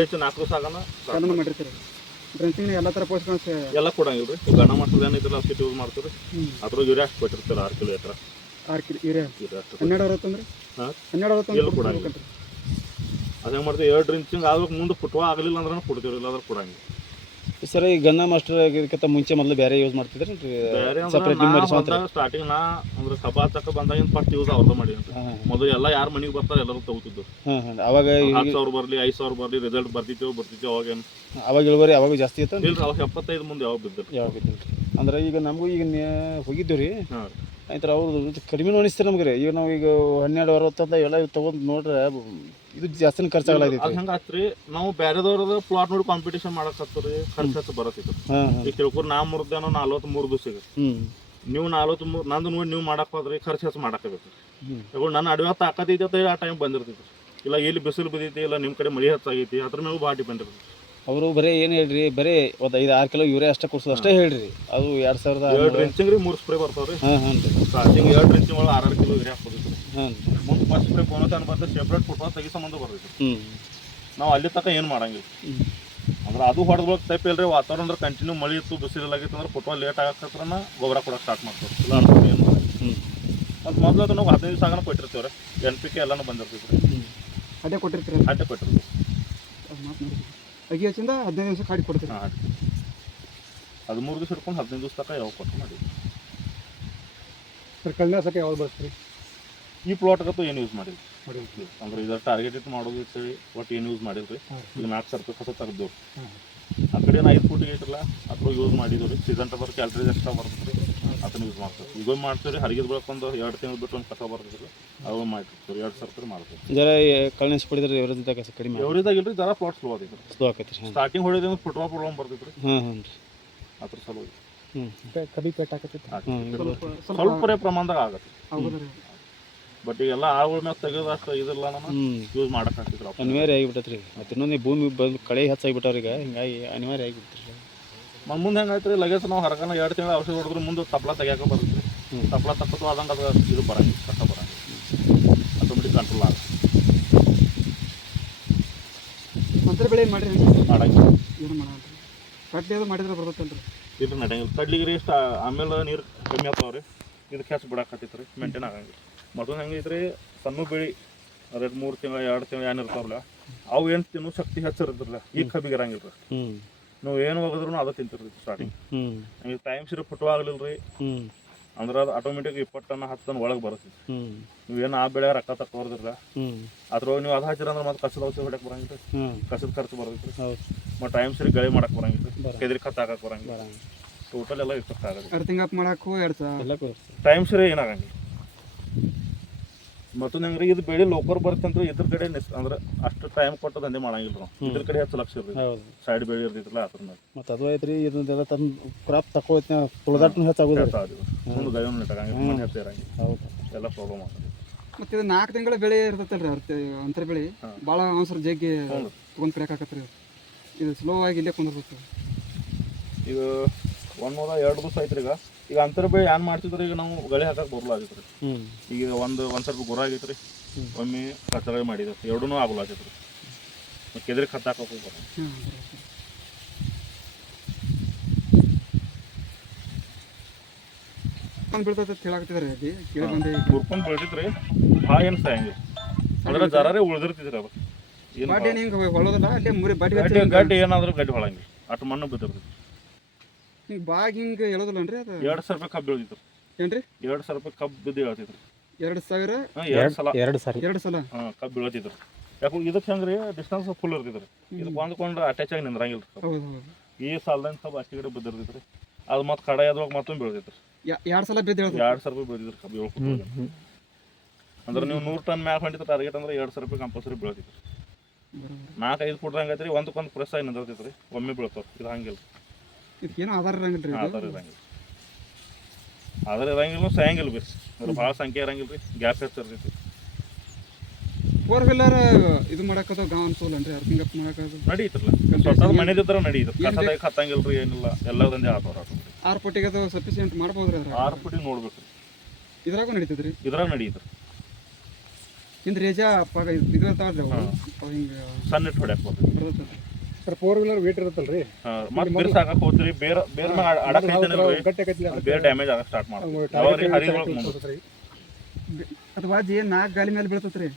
ಹೆಚ್ಚು ನಾಲ್ಕು ದಿವಸ ಆಗೋಣ ಮಾಡಿರ್ತೀರಿ. ಡ್ರೆಂಚಿಂಗ್ ಎಲ್ಲ ಥರ ಪೋಷಕಾಂಶ ಎಲ್ಲ ಕೊಡಂಗಿಲ್ಲ ರೀ ಗಣ ಮಟ್ಟದ ಏನೈತಲ್ಲ ಅಷ್ಟು ಯೂಸ್ ಮಾಡ್ತೀವಿ ಅದ್ರಾಗ ಅದ್ರ ಯೂರಿಯಾ ಅಷ್ಟು ಕೊಟ್ಟಿರ್ತಾರೆ ಆರು ಕಿಲೋ ಎತ್ತರ ಆರು ಕಿಲೋ ಯೂರಿಯಾ ಯೂರಿಯಾ ಅಷ್ಟು ಹನ್ನೆರಡು ಅರವತ್ತಂದ್ರೆ ಹಾ? ಹನ್ನೆರಡು ಎಲ್ಲೂ ಕೊಡಂಗಿಲ್ಲ. ಅದು ಹೆಂಗೆ ಮಾಡ್ತೀವಿ ಎರಡು ಆಗ್ಬೇಕು ಮುಂದೆ ಆಗಲಿಲ್ಲ ಅಂದ್ರೆ ಕೊಡ್ತೀವಿ ಇಲ್ಲ ಅಂದ್ರೆ ಕೊಡಂಗಿಲ್ಲ. ಸರ್ ಈ ಗನ್ನ ಮಾಸ್ಟರ್ ಇದಕ್ಕಿಂತ ಮುಂಚೆ ಮೊದಲು ಬೇರೆ ಯೂಸ್ ಮಾಡ್ತಿದ್ರಿ ಸ್ಟಾರ್ಟಿಂಗ್ ನಾ ಅಂದ್ರೆ ಕಬಾ ತಕ್ಕ ಬಂದಾಗ ಫಸ್ಟ್ ಯೂಸ್ ಅವ್ರದ್ದು ಮಾಡಿ ಮೊದಲು ಎಲ್ಲ ಯಾರು ಮನೆಗೆ ಬರ್ತಾರೆ ಎಲ್ಲರೂ ತಗೋತಿದ್ದು. ಹಾಂ ಅವಾಗ ಹತ್ತು ಸಾವಿರ ಬರಲಿ ಐದು ಸಾವಿರ ಬರಲಿ ರಿಸಲ್ಟ್ ಬರ್ತಿತ್ತು ಬರ್ತಿತ್ತು ಅವಾಗ ಏನು? ಅವಾಗ ಇಳುವರಿ ಅವಾಗ ಜಾಸ್ತಿ ಇತ್ತು ಇಲ್ಲ ಅವಾಗ ಎಪ್ಪತ್ತೈದು ಮುಂದೆ ಯಾವಾಗ ಬಿದ್ದರು ಯಾವಾಗ ಬಿದ್ದಿಲ್ಲ ಅಂದ್ರೆ ಈಗ ನಮಗೂ ಈಗ ಹೋಗಿದ್ದೀವಿ ರೀ ಹಾಂ. ಆಯ್ತು ಅವ್ರದ್ದು ಕಡಿಮೆ ಅನಿಸ್ತಾರೆ ನಮ್ಗೆ ರೀ. ಈಗ ನಾವು ಈಗ ಹನ್ನೆರಡು ಅರವತ್ತಂತ ಎಲ್ಲ ತೊಗೊಂಡು ನೋಡ್ರೆ ಇದು ಜಾಸ್ತಿನ ಖರ್ಚಾಗಲ್ಲ ಅದು ಹೆಂಗೆ ಆತ್ರಿ? ನಾವು ಬೇರೆದವ್ರದ ಪ್ಲಾಟ್ ನೋಡಿ ಕಾಂಪಿಟೇಷನ್ ಮಾಡಕತ್ತೀರಿ ಖರ್ಚು ಹೆಚ್ಚು ಬರತ್ತಿತ್ತು ಈಗ. ತಿಳ್ಕೊರಿ ನಾ ಮುರ್ದೇನೋ ನಲ್ವತ್ತು ಮೂರು ದಿವಸ ನೀವು ನಲ್ವತ್ತು ಮೂರು ನಂದು ನೋಡಿ ನೀವು ಮಾಡಕ್ ಹೋದ್ರಿ ಖರ್ಚು ಹೆಚ್ಚು ಮಾಡಕಬೇಕು ಹ್ಞೂ ತಗೊಂಡು ನನ್ನ ಅಡವೆ ತಾಕತ್ತೈತೆ ಅಂತ ಹೇಳಿ ಆ ಟೈಮ್ ಬಂದಿರ್ತೈತಿ. ಇಲ್ಲ ಎಲ್ಲಿ ಬಿಸಿಲು ಬಿದ್ದೈತಿ ಇಲ್ಲ ನಿಮ್ಮ ಕಡೆ ಮಳೆ ಹೆಚ್ಚಾಗೈತಿ ಅದ್ರ ಮೇಲೆ ಭಾಳ ಡಿಪೆಂಡ್ ಇರ್ತೈತಿ ಅವರು ಬರೀ ಏನು ಹೇಳ್ರಿ ಬರೀ ಒಂದು ಐದು ಆರು ಕಿಲೋ ಯೂರಿಯಾ ಅಷ್ಟೇ ಕೊಡ್ಸೋದು ಅಷ್ಟೇ ಹೇಳ್ರಿ. ಅದು ಎರಡು ಸಾವಿರದ ಎರಡು ಡ್ರಿಂಚಿಂಗ್ ರೀ ಮೂರು ಸ್ಪ್ರೇ ಬರ್ತಾವ್ರಿ. ಹಾಂ ಹಾಂ ರೀ. ಸ್ಟಾರ್ಟಿಂಗ್ ಎರಡು ಡ್ರಿಂಚಿಂಗ್ ಒಳಗೆ ಆರು ಕಿಲೋ ಯೂರಿಯಾ ಹಾಕೋದಿತ್ತು ಹಾಂ ಮುಂದೆ ಫಸ್ಟ್ ಸ್ಪ್ರೇ ಪೋನತಾನ ಬರ್ತದೆ ಸೆಪ್ರೇಟ್ ಫುಟ್ಬಾಲ್ ತೆಗಿ ಸಂಬಂಧ ಬರ್ತೈತಿ. ಹ್ಞೂ ನಾವು ಅಲ್ಲಿ ತನಕ ಏನು ಮಾಡಂಗಿಲ್ಲ. ಹ್ಞೂ ಅಂದ್ರೆ ಅದು ಹೊಡೆದ್ಬೇಕು ಟೈಪ್ ಇಲ್ರಿ ವಾತಾವರಣ ಅಂದ್ರೆ ಕಂಟಿನ್ಯೂ ಮಳೆ ಇತ್ತು ಬಿಸಿಲಾಗಿತ್ತು ಅಂದ್ರೆ ಫೋಟೋ ಲೇಟ್ ಆಗಕ್ಕತ್ರನ ಗೊಬ್ಬರ ಕೊಡಕ್ಕೆ ಸ್ಟಾರ್ಟ್ ಮಾಡ್ತಾರೆ ಇಲ್ಲ ಅಂದ್ರೆ ಏನು ಹ್ಞೂ ಮತ್ತು ಮೊದಲು ಅದು ನಾವು ಹದಿನೈದು ಸಾವಿರ ಕೊಟ್ಟಿರ್ತೀವಿ ಕೊಟ್ಟಿರ್ತೀವ್ರಿ. ಎನ್ ಪಿ ಕೆ ಎಲ್ಲನೂ ಬಂದಿರ್ತೀವಿ ಹ್ಞೂ ಕೊಟ್ಟಿರ್ತೀವಿ ಕೊಟ್ಟಿರ್ತೀರಿ ಅಡ್ಡೆ ಕೊಟ್ಟಿರ್ತೀವಿ. ಅದು ಅಗಿ ಹಚ್ಚಿಂದ ಹದಿನೈದು ನಿಮಿಷ ಕಾಡಿ ಕೊಡ್ತೀರಿ ಹಾಂ ಮೂರು ದಿವಸ ಹಿಡ್ಕೊಂಡು ಹದಿನೈದು ದಿವಸ ತನಕ ಯಾವ ಕೊಟ್ಟು ಮಾಡಿ. ಸರ್ ಕಳ್ನಾಸಕ್ಕೆ ಯಾವ್ದು ಬರ್ತೀರಿ ಈ ಪ್ಲಾಟ್ಗಂತೂ ಏನು ಯೂಸ್ ಮಾಡಿಲ್ಲ ಮಾಡಿ ಅಂದ್ರೆ ಇದರ ಟಾರ್ಗೆಟ್ ಇಟ್ಟು ಮಾಡೋದು ಇರ್ತೀವಿ ಒಟ್ಟು ಏನು ಯೂಸ್ ಮಾಡಿಲ್ರಿ. ಇದು ನಾಲ್ಕು ಸಾವಿರ ಕಸ ತೆಗ್ದು ಹಾಂ. ಆ ಕಡೆ ಏನು ಐದು ಫುಟ್ ಐತ್ರಲ್ಲ ಅದ್ರ ಯೂಸ್ ಮಾಡಿದ್ವಿ ರೀ. ಸೀಸನ್ ಟಬರ್ ಕ್ಯಾಲ್ಟ್ರೀಸ್ ಎಕ್ಸ್ಟ್ರಾ ಬರ್ತದೆ ರೀ. ಅದನ್ನ ಯೂಸ್ ಮಾಡ್ತೀವಿ. ಈಗ ಮಾಡ್ತೀವಿ ರೀ ಹರಿಗಿದ ಬೆಳಕು ಒಂದು ಎರಡು ತಿಂಗಳು ಬಿಟ್ಟು ಒಂದು ಕಸ ಬರ್ತದೆ ಅವು ಮಾಡ್ತಿರ್ತೀವಿ ಎರಡು ಸಾವಿರ ಮಾಡ್ತೀವಿ. ಜರ ಕಳ್ಣಿಸ್ ಪಡಿದ್ರೆ ಕಸ ಕಡಿಮೆ ಎವ್ರಿದಾಗ ಇಲ್ರಿ ಜರ ಪ್ಲಾಟ್ ಸ್ಲೋ ಆಗೈತೆ ಸ್ಲೋ ಆಕೈತಿ ಸ್ಟಾರ್ಟಿಂಗ್ ಹೊಡಿದ್ರೆ ಫುಟ್ಬಾಲ್ ಪ್ರಾಬ್ಲಮ್ ಬರ್ತೈತೆ ರೀ ಹ್ಮ್ ಹಾಂ ರೀ ಅದ್ರ ಸಲುವಾಗಿ. ಹ್ಞೂ ಕಬಿ ಪೇಟ್ ಹಾಕತ್ತೈತಿ ಹ್ಞೂ ಸ್ವಲ್ಪ ಪ್ರಮಾಣದಾಗ ಆಗತ್ತೆ. ಹೌದ್ರಿ. ಬಟ್ ಈಗೆಲ್ಲ ಆಳುಗಳ ಮ್ಯಾಗ ತೆಗೆದು ಅಷ್ಟು ಇದಿಲ್ಲ ನಾನು ಹ್ಞೂ ಯೂಸ್ ಮಾಡಕ್ಕೆ ಅನಿವಾರ್ಯ ಆಗಿಬಿಟ್ಟತ್ರಿ. ಮತ್ತೆ ಮತ್ತು ಇನ್ನೊಂದು ಭೂಮಿ ಬಂದು ಕಳೆ ಹೆಚ್ಚಾಗಿಬಿಟ್ಟವ್ರಿ ಈಗ ಹಿಂಗಾಗಿ ಅನಿವಾರ್ಯ ಆಗಿಬಿಡ್ತೀರಿ ಮನ್ ಮುಂದೆ ಹೆಂಗಾಯ್ತು ರೀ ಲಗೇಜ್ ನಾವು ಹರಕನ ಎರಡು ತಿಂಗಳು ಔಷಧ ಹೊಡೆದ್ರೆ ಮುಂದೆ ತಪ್ಪಲ ತೆಗಿಯಾಕ ಬರುತ್ತೆ ಹ್ಞೂ ತಪ್ಪಲ ತಪ್ಪತ್ತು ಆದಂಗೆ ಅದು ಇದು ಬರಂಗ ಕಷ್ಟ ಬರಂಗಿಲ್ಲ ಆಟೋಮೆಟಿಕ್ ಕಂಟ್ರೋಲ್ ಆಗ ಮಂತ್ರ ಬೆಳೆ ಮಾಡಿ ಮಾಡಿರಿ? ಮಾಡಂಗಿಲ್ಲ. ಏನು ಮಾಡಲ್ಲ ಕಡ್ಲಿ ಅದು ಮಾಡಿದ್ರೆ ಬರ್ತೈತಲ್ರಿ ಇದು ನಡೆಯಂಗಿಲ್ಲ. ಕಡ್ಲಿಗೆ ರೀ ಇಷ್ಟ ಆಮೇಲೆ ನೀರು ಕಮ್ಮಿ ಆಗ್ತಾವ ರೀ ಇದು ಹೆಚ್ಚು ಬಿಡಾಕತ್ತೈತೆ ರೀ ಮೇಂಟೈನ್ ಆಗಂಗಿಲ್ಲ. ಮತ್ತೊಂದು ಹೆಂಗೈತ್ರಿ ಸಣ್ಣ ಬೆಳೆ ಎರಡು ಮೂರು ತಿಂಗಳು ಎರಡು ತಿಂಗಳು ಏನು ಇರ್ತಾವಲ್ಲ ಅವು ಏನು ತಿನ್ನೋ ಶಕ್ತಿ ಹೆಚ್ಚಿರ್ತಲ್ಲ ಈಗ ಕಬ್ಬಿಗೆ ಇರಂಗಿಲ್ಲ ರೀ ಹ್ಞೂ ನೀವು ಏನು ಹೋಗಿದ್ರು ಅದು ತಿಂತಿರ್ತಿ ಸ್ಟಾರ್ಟಿಂಗ್ ಹ್ಞೂ ಹಂಗೆ ಟೈಮ್ ಸಿರಿ ಫುಟ್ವಾಗಲಿಲ್ಲ ರೀ ಹ್ಞೂ ಅಂದ್ರೆ ಅದು ಆಟೋಮೆಟಿಕ್ ಇಪ್ಪತ್ತು ಟನ್ ಹತ್ತು ಟನ್ ಒಳಗೆ ಬರುತ್ತೆ. ನೀವು ಏನು ಆ ಬೆಳೆ ರೊಕ್ಕ ತಕ್ಕೋರ್ದಿರ ಹ್ಞೂ ಅದ್ರೊಳಗೆ ನೀವು ಅದು ಹಚ್ಚಿರ ಅಂದ್ರೆ ಮತ್ತೆ ಕಸದ ಔಷಧಿ ಹೊಡಕ್ಕೆ ಬರಂಗಿಲ್ಲ ಕಸದ ಖರ್ಚು ಬರ್ತೈತೆ ರೀ ಹೌದು. ಮತ್ತು ಟೈಮ್ ಸರಿ ಗಳಿ ಮಾಡಕ್ಕೆ ಬರಂಗಿಲ್ಲ ಬರ- ಕೆದ್ರಿ ಖರ್ಚು ಹಾಕಕ್ಕೆ ಬರಂಗಿಲ್ಲ. ಟೋಟಲ್ ಎಲ್ಲ ಇಪ್ಪತ್ತು ಆಗುತ್ತೆ. ಎರಡು ತಿಂಗಪ್ ಮಾಡಕ್ಕೂ ಎರಡು ಸಾವಿರ ಟೈಮ್ ಸರಿ ಏನಾಗಂಗಿಲ್ಲ. ಮತ್ತೊಂದು ಹೆಂಗ್ರಿ ಇದು ಬೆಳೆ ಲೋಕರ್ ಬರ್ತಂದ್ರೆ ಇದ್ರ ಕಡೆ ನಿಸ್ ಅಂದ್ರೆ ಅಷ್ಟು ಟೈಮ್ ಕೊಟ್ಟು ದಂಧೆ ಮಾಡಂಗಿಲ್ಲ ನಾವು. ಇದ್ರ ಕಡೆ ಹೆಚ್ಚು ಲಕ್ಷ ಇರ್ತದೆ ಹೌದು. ಸೈಡ್ ಬೆಳೆ ಇರ್ತೈತಲ್ಲ ಅದ್ರ ಮೇಲೆ ಮತ್ತು ಅದು ಐತ್ರಿ ಇದನ್ನೆಲ್ಲ ತಂದು ಕ್ರಾಪ್ ತಕೋತ ತುಳಿದಾಟನು ಹೆಚ್ಚಾಗೋದು. ಮುಂದೆ ಗೈವನ್ನು ನೆಟ್ಟಾಗಂಗಿಲ್ಲ ಮನೆ ಹತ್ತಿರ ಇರಂಗಿಲ್ಲ ಹೌದು. ಎಲ್ಲ ಪ್ರಾಬ್ಲಮ್ ಆಗ್ತದೆ. ಮತ್ತೆ ಇದು ನಾಲ್ಕು ತಿಂಗಳ ಬೆಳೆ ಇರ್ತೈತಲ್ರಿ ಅರ್ಥ ಅಂತರ ಬೆಳೆ. ಭಾಳ ಅವಸರ ಜಗ್ಗಿ. ತೊಗೊಂಡು ಕರೆಯಕಾಕತ್ರಿ ಇದು ಸ್ಲೋ ಆಗಿ ಇಲ್ಲೇ ಕುಂದಿರ್ತೈತೆ. ಈಗ ಒಂದು ಮೂರ ಎರಡು ದಿವಸ ಐತ್ರಿ ಈಗ. ಈಗ ಅಂತರ ಬೆಳೆ ಏನ್ ಮಾಡ್ತಿದ್ರಿ ಈಗ ನಾವು ಗಳೆ ಹಾಕಕ್ ಬರಲಾಗಿತ್ತು ರೀ. ಈಗ ಒಂದು ಒಂದ್ ಸ್ವಲ್ಪ ಗುರ ಆಗೈತ್ರಿ. ಒಮ್ಮೆ ಕಚರ ಮಾಡಿದ್ರಿ. ಎರಡೂ ಆಗಲಾಗೈತೆ ರೀ. ಕೆದ್ರಿ ಕತ್ ಹಾಕಕ್ ಹೋಗ್ಬಾರ ಗುರ್ಕೊಂಡ್ ಬೆಳೆದಿತ್ರಿ ಭಾಳ ಏನು ಸಾಯಂಗಿಲ್ಲ ಅದ್ರ ಜರಾರೇ ಉಳ್ದಿರ್ತಿದ್ರಿ ಅದು. ಗಡ್ಡಿ ಏನಾದ್ರೂ ಗಡ್ಡಿ ಹೊಳಂಗಿ. ಅಷ್ಟು ಮಣ್ಣು ಬಿದ್ದಿರ್ತೈತಿ ಹಿಂಗೆ ಬಾಗಿ ಹಿಂಗೆ ಹೇಳೋದಿಲ್ಲನ್ರಿ ಅದು? ಎರಡು ಸಾವಿರ ರೂಪಾಯಿ ಕಬ್ಬು ಬೆಳೆದಿತ್ತು. ಏನ್ರಿ? ಎರಡು ಸಾವಿರ ರೂಪಾಯಿ ಕಬ್ಬು ಬಿದ್ದು ಹೇಳ್ತಿದ್ರು. ಎರಡು ಸಾವಿರ? ಎರಡು ಸಲ. ಎರಡು ಸಾರಿ. ಎರಡು ಸಲ? ಹಾಂ ಕಬ್ಬು ಬೀಳ್ತಿದ್ರು ಯಾಕೆ ಇದಕ್ಕೆ ಹೆಂಗ್ರಿ? ಡಿಸ್ಟೆನ್ಸ್ ಫುಲ್ ಇರ್ತಿದ್ರು ಇದಕ್ಕೆ ಹೊಂದ್ಕೊಂಡು ಅಟ್ಯಾಚ್ ಆಗಿ ನಿಂದ್ರಂಗಿಲ್ಲ. ಹೌದು ಹೌದು. ಈ ಸಾಲದಿಂದ ಸ್ವಲ್ಪ ಅಷ್ಟೇ ಕಡೆ ಬಿದ್ದಿರ್ತೈತ್ರಿ ಅದು ಮತ್ತೆ ಕಡೆಯದ್ರೊಳಗೆ ಮತ್ತೊಂದು ಬೆಳೆದಿತ್ತು ಎರಡು ಸಲ ಬಿದ್ದು ಎರಡು ಸಾವಿರ ರೂಪಾಯಿ ಬೆಳೆದಿದ್ರು ಕಬ್ಬು ಹೇಳ್ಕೊತ ಅಂದ್ರೆ ನೀವು ನೂರು ಟನ್ ಮ್ಯಾಗ ಹೊಂಟಿತ್ತು ಟಾರ್ಗೆಟ್ ಅಂದ್ರೆ ಎರಡು ಸಾವಿರ ರೂಪಾಯಿ ಕಂಪಲ್ಸರಿ ಬೆಳೆದಿತ್ತು ನಾಲ್ಕೈದು ಫುಟ್ ಹಂಗೈತ್ರಿ ಒಂದಕ್ಕೊಂದು ಪ್ರೆಸ್ ಆಗಿ ನಿಂದಿರ್ತೈತ್ರಿ ಒಮ್ಮೆ ಬೀಳ್ತಾವ. ಇದು ಹಂಗಿಲ್ಲ. ಇದಕ್ಕೇನು ಆಧಾರ ಇರಂಗಿಲ್ಲ ರೀ ಆಧಾರ ಇರಂಗಿಲ್ಲ. ಆಧಾರ ಇರಂಗಿಲ್ಲ ಸಾಯಂಗಿಲ್ಲ ಬೇಸ್ ಅಂದ್ರೆ ಭಾಳ ಸಂಖ್ಯೆ ಇರಂಗಿಲ್ಲ ರೀ. ಗ್ಯಾಪ್ ಹೆಚ್ಚು ಇರ್ತೈತಿ ಫೋರ್ ವೀಲರ್ ಇದು ಮಾಡಕ್ಕದ ಗಾವ್ ಅನ್ಸೋಲ್ಲನ್ರಿ ಅರ್ಕಿಂಗ್ ಅಪ್ ಮಾಡಕ್ಕದು ನಡೀತಿರಲ್ಲ ಸ್ವತಃ ಮನೆದಿದ್ರೆ ನಡೀತು ಕಸದಾಗ ಹತ್ತಂಗಿಲ್ಲ ರೀ ಏನಿಲ್ಲ. ಎಲ್ಲದಂದೇ ಆತವ್ರ ಆರು ಪಟ್ಟಿಗೆ ಅದು ಸಫಿಸಿಯೆಂಟ್ ಮಾಡ್ಬೋದ್ರಿ ಅದ್ರ ಆರು ಪಟ್ಟಿ ನೋಡ್ಬೇಕು ರೀ. ಇದ್ರಾಗೂ ನಡೀತದ್ರಿ? ಇದ್ರಾಗ ನಡೀತು ಹಿಂದೆ ರೇಜಾ ಪಾಗ ಇದು ಇರ್ತಾವ್ರಿ ಅವು? ಹಿಂಗೆ ಸಣ್ಣ ಇಟ್ಟು ಹೊಡ್ಯಾಕ ಬರ್ತೈತೆ ಸರ್ ಫೋರ್ ವೀಲರ್ ವೇಟ್ ಇರುತ್ತಲ್ರಿ? ಮತ್ತೆ ಬಿರ್ಸ್ ಹಾಕಕ್ ಹೋಗ್ತೀರಿ ಬೇರೆ ಬೇರೆ ಮ್ಯಾಗ ಗಟ್ಟಿ ಆಕೈತಿ ಅದು ಬೇರೆ ಡ್ಯಾಮೇಜ್ ಆಗಕ್ಕೆ ಸ್ಟಾರ್ಟ್ ಮಾಡ್ತೀವಿ. ಅಥವಾ ಮುಂದೆ ವಾಜಿ ನಾಲ್ಕು ಗಾಲಿ ಮೇಲೆ ಬೀಳ್ತೈತೆ ರೀ.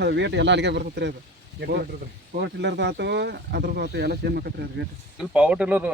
ಅದು ವೇಟ್ ಎಲ್ಲ ಅಲ್ಲಿಗೆ ಬರ್ತೈತೆ ರೀ ಅದು ಫೋರ್ ಟಿಲ್ಲರ್ದು ಆತು ಅದ್ರದ್ದು ಆತು ಎಲ್ಲ ಸೇಮ್ ಆಕತ್ರಿ ಅದು ವೇಟ್ ಇಲ್ಲಿ ಪವರ್ ಟಿಲ್ಲರ್